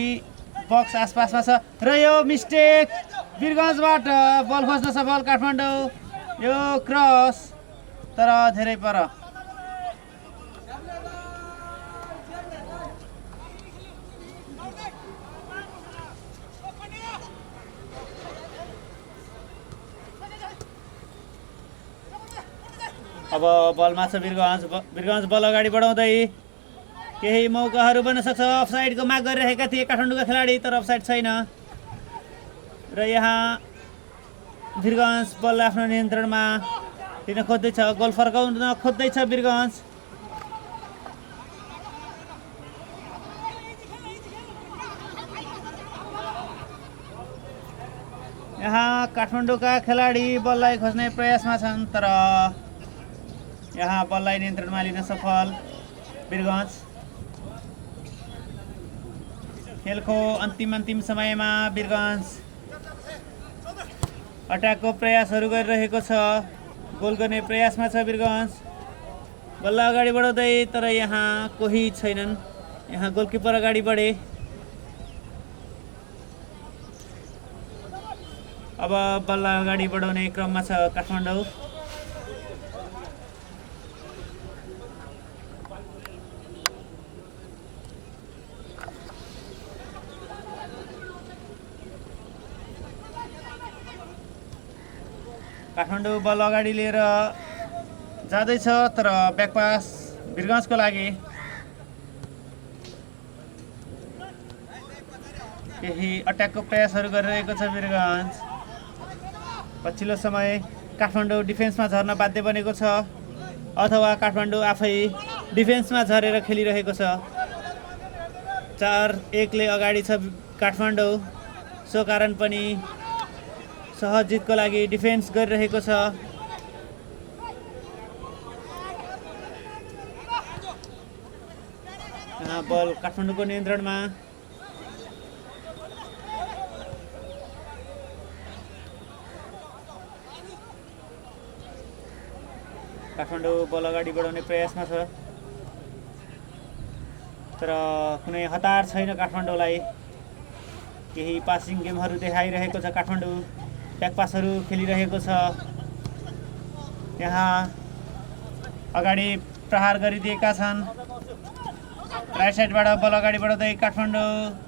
बक्स आसपासमा छ र यो मिस्टेक वीरगञ्जबाट बल खोज्न सफल काठमाडौँ। यो क्रस तर धेरै पर। अब बलमा छ वीरगञ्ज बल अगाडि बढाउँदै केही मौकाहरू बन्न सक्छ। अफसाइडको माग गरिरहेका थिए काठमाडौँका खेलाडी, तर अफसाइड छैन र यहाँ वीरगञ्ज बल आफ्नो नियन्त्रणमा लिन खोज्दैछ, गोल फर्काउन खोज्दैछ वीरगञ्ज। यहाँ काठमाडौँका खेलाडी बललाई खोज्ने प्रयासमा छन्, तर यहाँ बललाई नियन्त्रणमा लिन सफल वीरगञ्ज। खेलको अन्तिम समयमा वीरगञ्ज अट्याकको प्रयासहरू गरिरहेको छ, गोल गर्ने प्रयासमा छ वीरगञ्ज। बल्ल अगाडि बढाउँदै, तर यहाँ कोही छैनन्। यहाँ गोलकिपर अगाडि बढे। अब बल्ल अगाडि बढाउने क्रममा छ काठमाडौँ। काठमाडौँ बल अगाडि लिएर जाँदैछ, तर ब्याकपास वीरगञ्जको लागि। केही अट्याकको प्रयासहरू गरिरहेको छ वीरगञ्ज। पछिल्लो समय काठमाडौँ डिफेन्समा झर्न बाध्य बनेको छ, अथवा काठमाडौँ आफै डिफेन्समा झरेर खेलिरहेको छ। 4-1 अगाडि छ काठमाडौँ, सो कारण पनि सहज जितको लागि डिफेन्स गरिरहेको छ। यहाँ बल काठमाडौँको नियन्त्रणमा। काठमाडौँ बल अगाडि बढाउने प्रयासमा छ, तर कुनै हतार छैन काठमाडौँलाई। केही पासिङ गेमहरू देखाइरहेको छ काठमाडौँ, ब्याकपासहरू खेलिरहेको छ। यहाँ अगाडि प्रहार गरिदिएका छन्। राइट साइडबाट बल अगाडि बढाउँदै काठमाडौँ।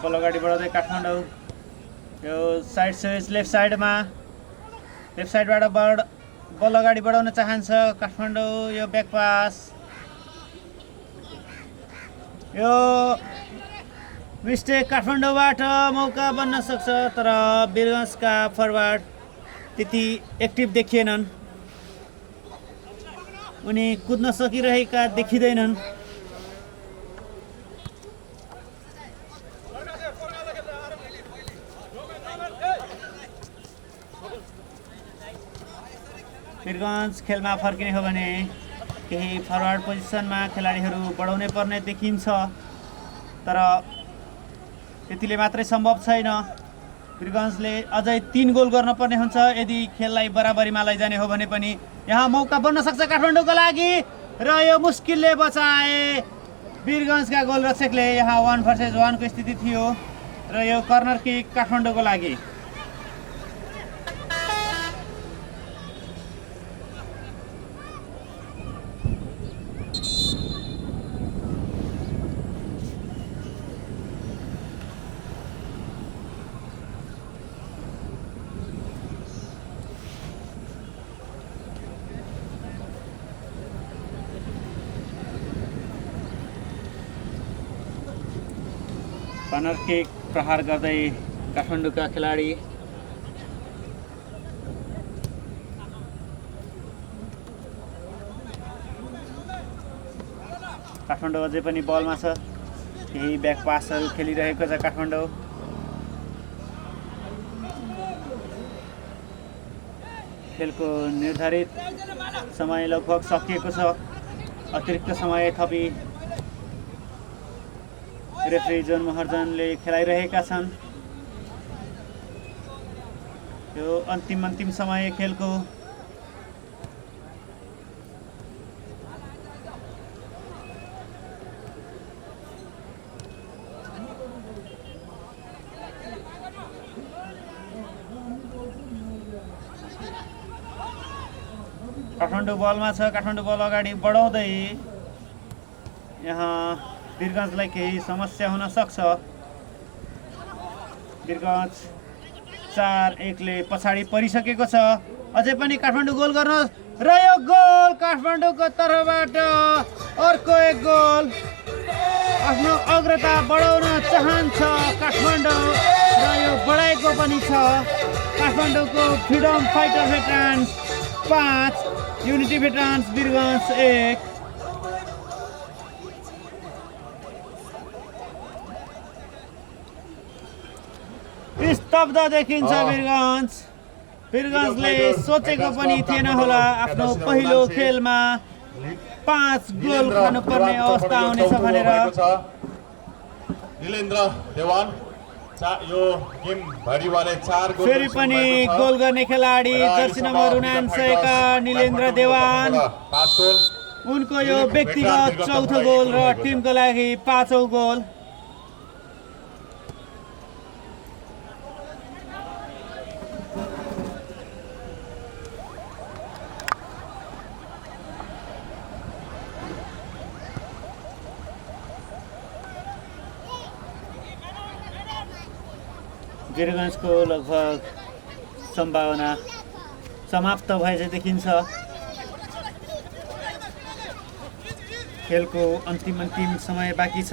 बल अगाडि बढाउँदै काठमाडौँ। यो साइड स्विच लेफ्ट साइडबाट बल अगाडि बढाउन चाहन्छ काठमाडौँ। यो ब्याकपास, यो मिस्टेक काठमाडौँबाट मौका बन्न सक्छ, तर वीरगञ्जका फरवार्ड त्यति एक्टिभ देखिएनन्। उनी कुद्न सकिरहेका देखिँदैनन्। वीरगञ्ज खेलमा फर्किने हो भने केही फरवार्ड पोजिसनमा खेलाडीहरू बढाउनै पर्ने देखिन्छ, तर त्यतिले मात्रै सम्भव छैन। वीरगञ्जले अझै 3 गोल गर्नुपर्ने हुन्छ यदि खेललाई बराबरीमा लैजाने हो भने पनि। यहाँ मौका बन्न सक्छ काठमाडौँको लागि, र यो मुस्किलले बचाए वीरगञ्जका गोलरक्षकले यहाँ 1 भर्सेस 1 को स्थिति थियो र यो कर्नर किक काठमाडौँको लागि। कर्नर किक प्रहार गर्दै काठमाडौँका खेलाडी काठमाडौँ अझै पनि बलमा छ। केही ब्याक पासहरू खेलिरहेको छ काठमाडौँ। खेलको निर्धारित समय लगभग सकिएको छ। अतिरिक्त समय थपी रेफ्री जोन महर्जनले खेलाइरहेका छन्। यो अन्तिम समय खेलको। काठमाडौँ बलमा छ। काठमाडौँ बल अगाडि बढाउँदै यहाँ वीरगञ्जलाई केही समस्या हुन सक्छ। वीरगञ्ज 4-1 ले पछाडि परिसकेको छ। अझै पनि काठमाडौँ गोल गर्न र यो गोल काठमाडौँको तर्फबाट अर्को एक गोल। आफ्नो अग्रता बढाउन चाहन्छ काठमाडौँ र यो बढाएको पनि छ। काठमाडौँको freedom fighter भेटरान्स 5, unity veterans Birgunj 1। स्तब्ध देखिन्छ वीरगञ्ज। वीरगञ्जले सोचेको पनि थिएन होला आफ्नो पहिलो खेलमा 5 गोल खानुपर्ने अवस्था आउनेछ भनेर। निलेन्द्र देवान यो गेम भरिवाले 4 गोल। फेरि पनि गोल गर्ने खेलाडी जर्सी नम्बर 79 का निलेन्द्र देवान। 5 गोल। उनको यो व्यक्तिगत चौथो गोल र टिमको लागि 5औं गोल। वीरगञ्जको लगभग सम्भावना समाप्त भए चाहिँ देखिन्छ। खेलको अन्तिम समय बाँकी छ।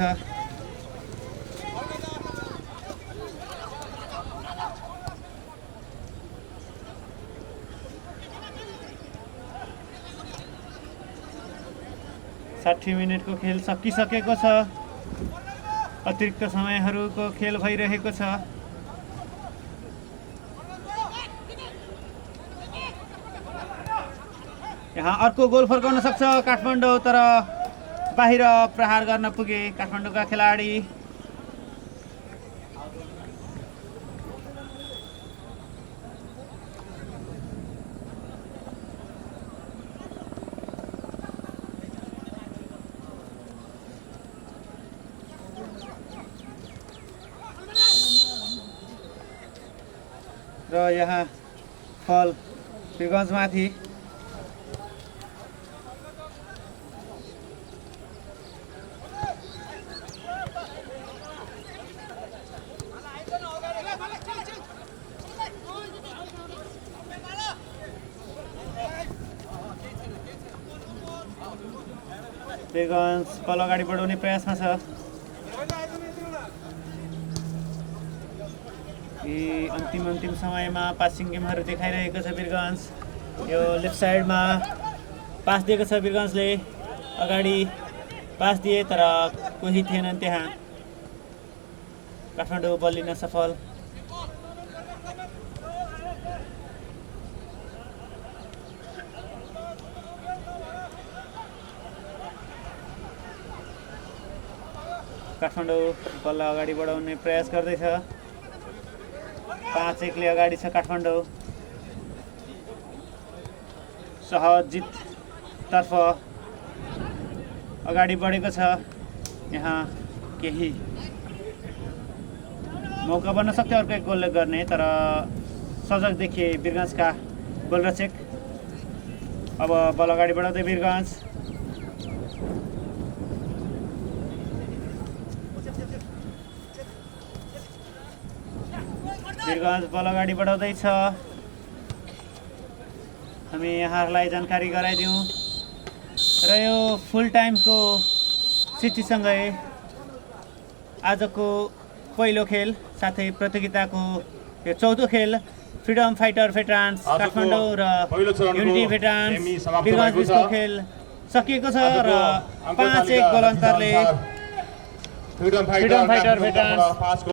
साठी मिनटको खेल सकिसकेको छ। अतिरिक्त समयहरूको खेल भइरहेको छ। यहाँ अर्को गोल फर्काउन सक्छ काठमाडौँ, तर बाहिर प्रहार गर्न पुगे काठमाडौँका खेलाडी। र यहाँ फल वीरगञ्जमाथि। वीरगञ्ज बल अगाडि बढाउने प्रयासमा छ। यी अन्तिम समयमा पासिङ गेमहरू देखाइरहेको छ वीरगञ्ज। यो लेफ्ट साइडमा पास दिएको छ वीरगञ्जले। अगाडि पास दिए तर कोही थिएनन् त्यहाँ। काठमाडौँ बल लिन सफल। काठमाडौँ बल अगाडि बढाउने प्रयास गर्दैछ। 5-1 ले अगाडि छ काठमाडौँ। सहज जिततर्फ अगाडि बढेको छ। यहाँ केही मौका बन्न सक्थ्यो अर्को एक गोलले गर्ने, तर सजग देखिए वीरगञ्जका गोलरक्षक। अब बल अगाडि बढाउँदै वीरगञ्ज, बल अगाडि बढाउँदैछ। हामी यहाँहरूलाई जानकारी गराइदिउँ र यो फुल टाइमको सिटीसँगै आजको पहिलो खेल साथै प्रतियोगिताको यो चौथो खेल फ्रिडम फाइटर भेटरान्स काठमाडौँ र युनिटी भेटरान्स वीरगञ्ज बिचको खेल सकिएको छ र 5-1 गोल अन्तरले फ्रिडम फाइटर भेटरान्स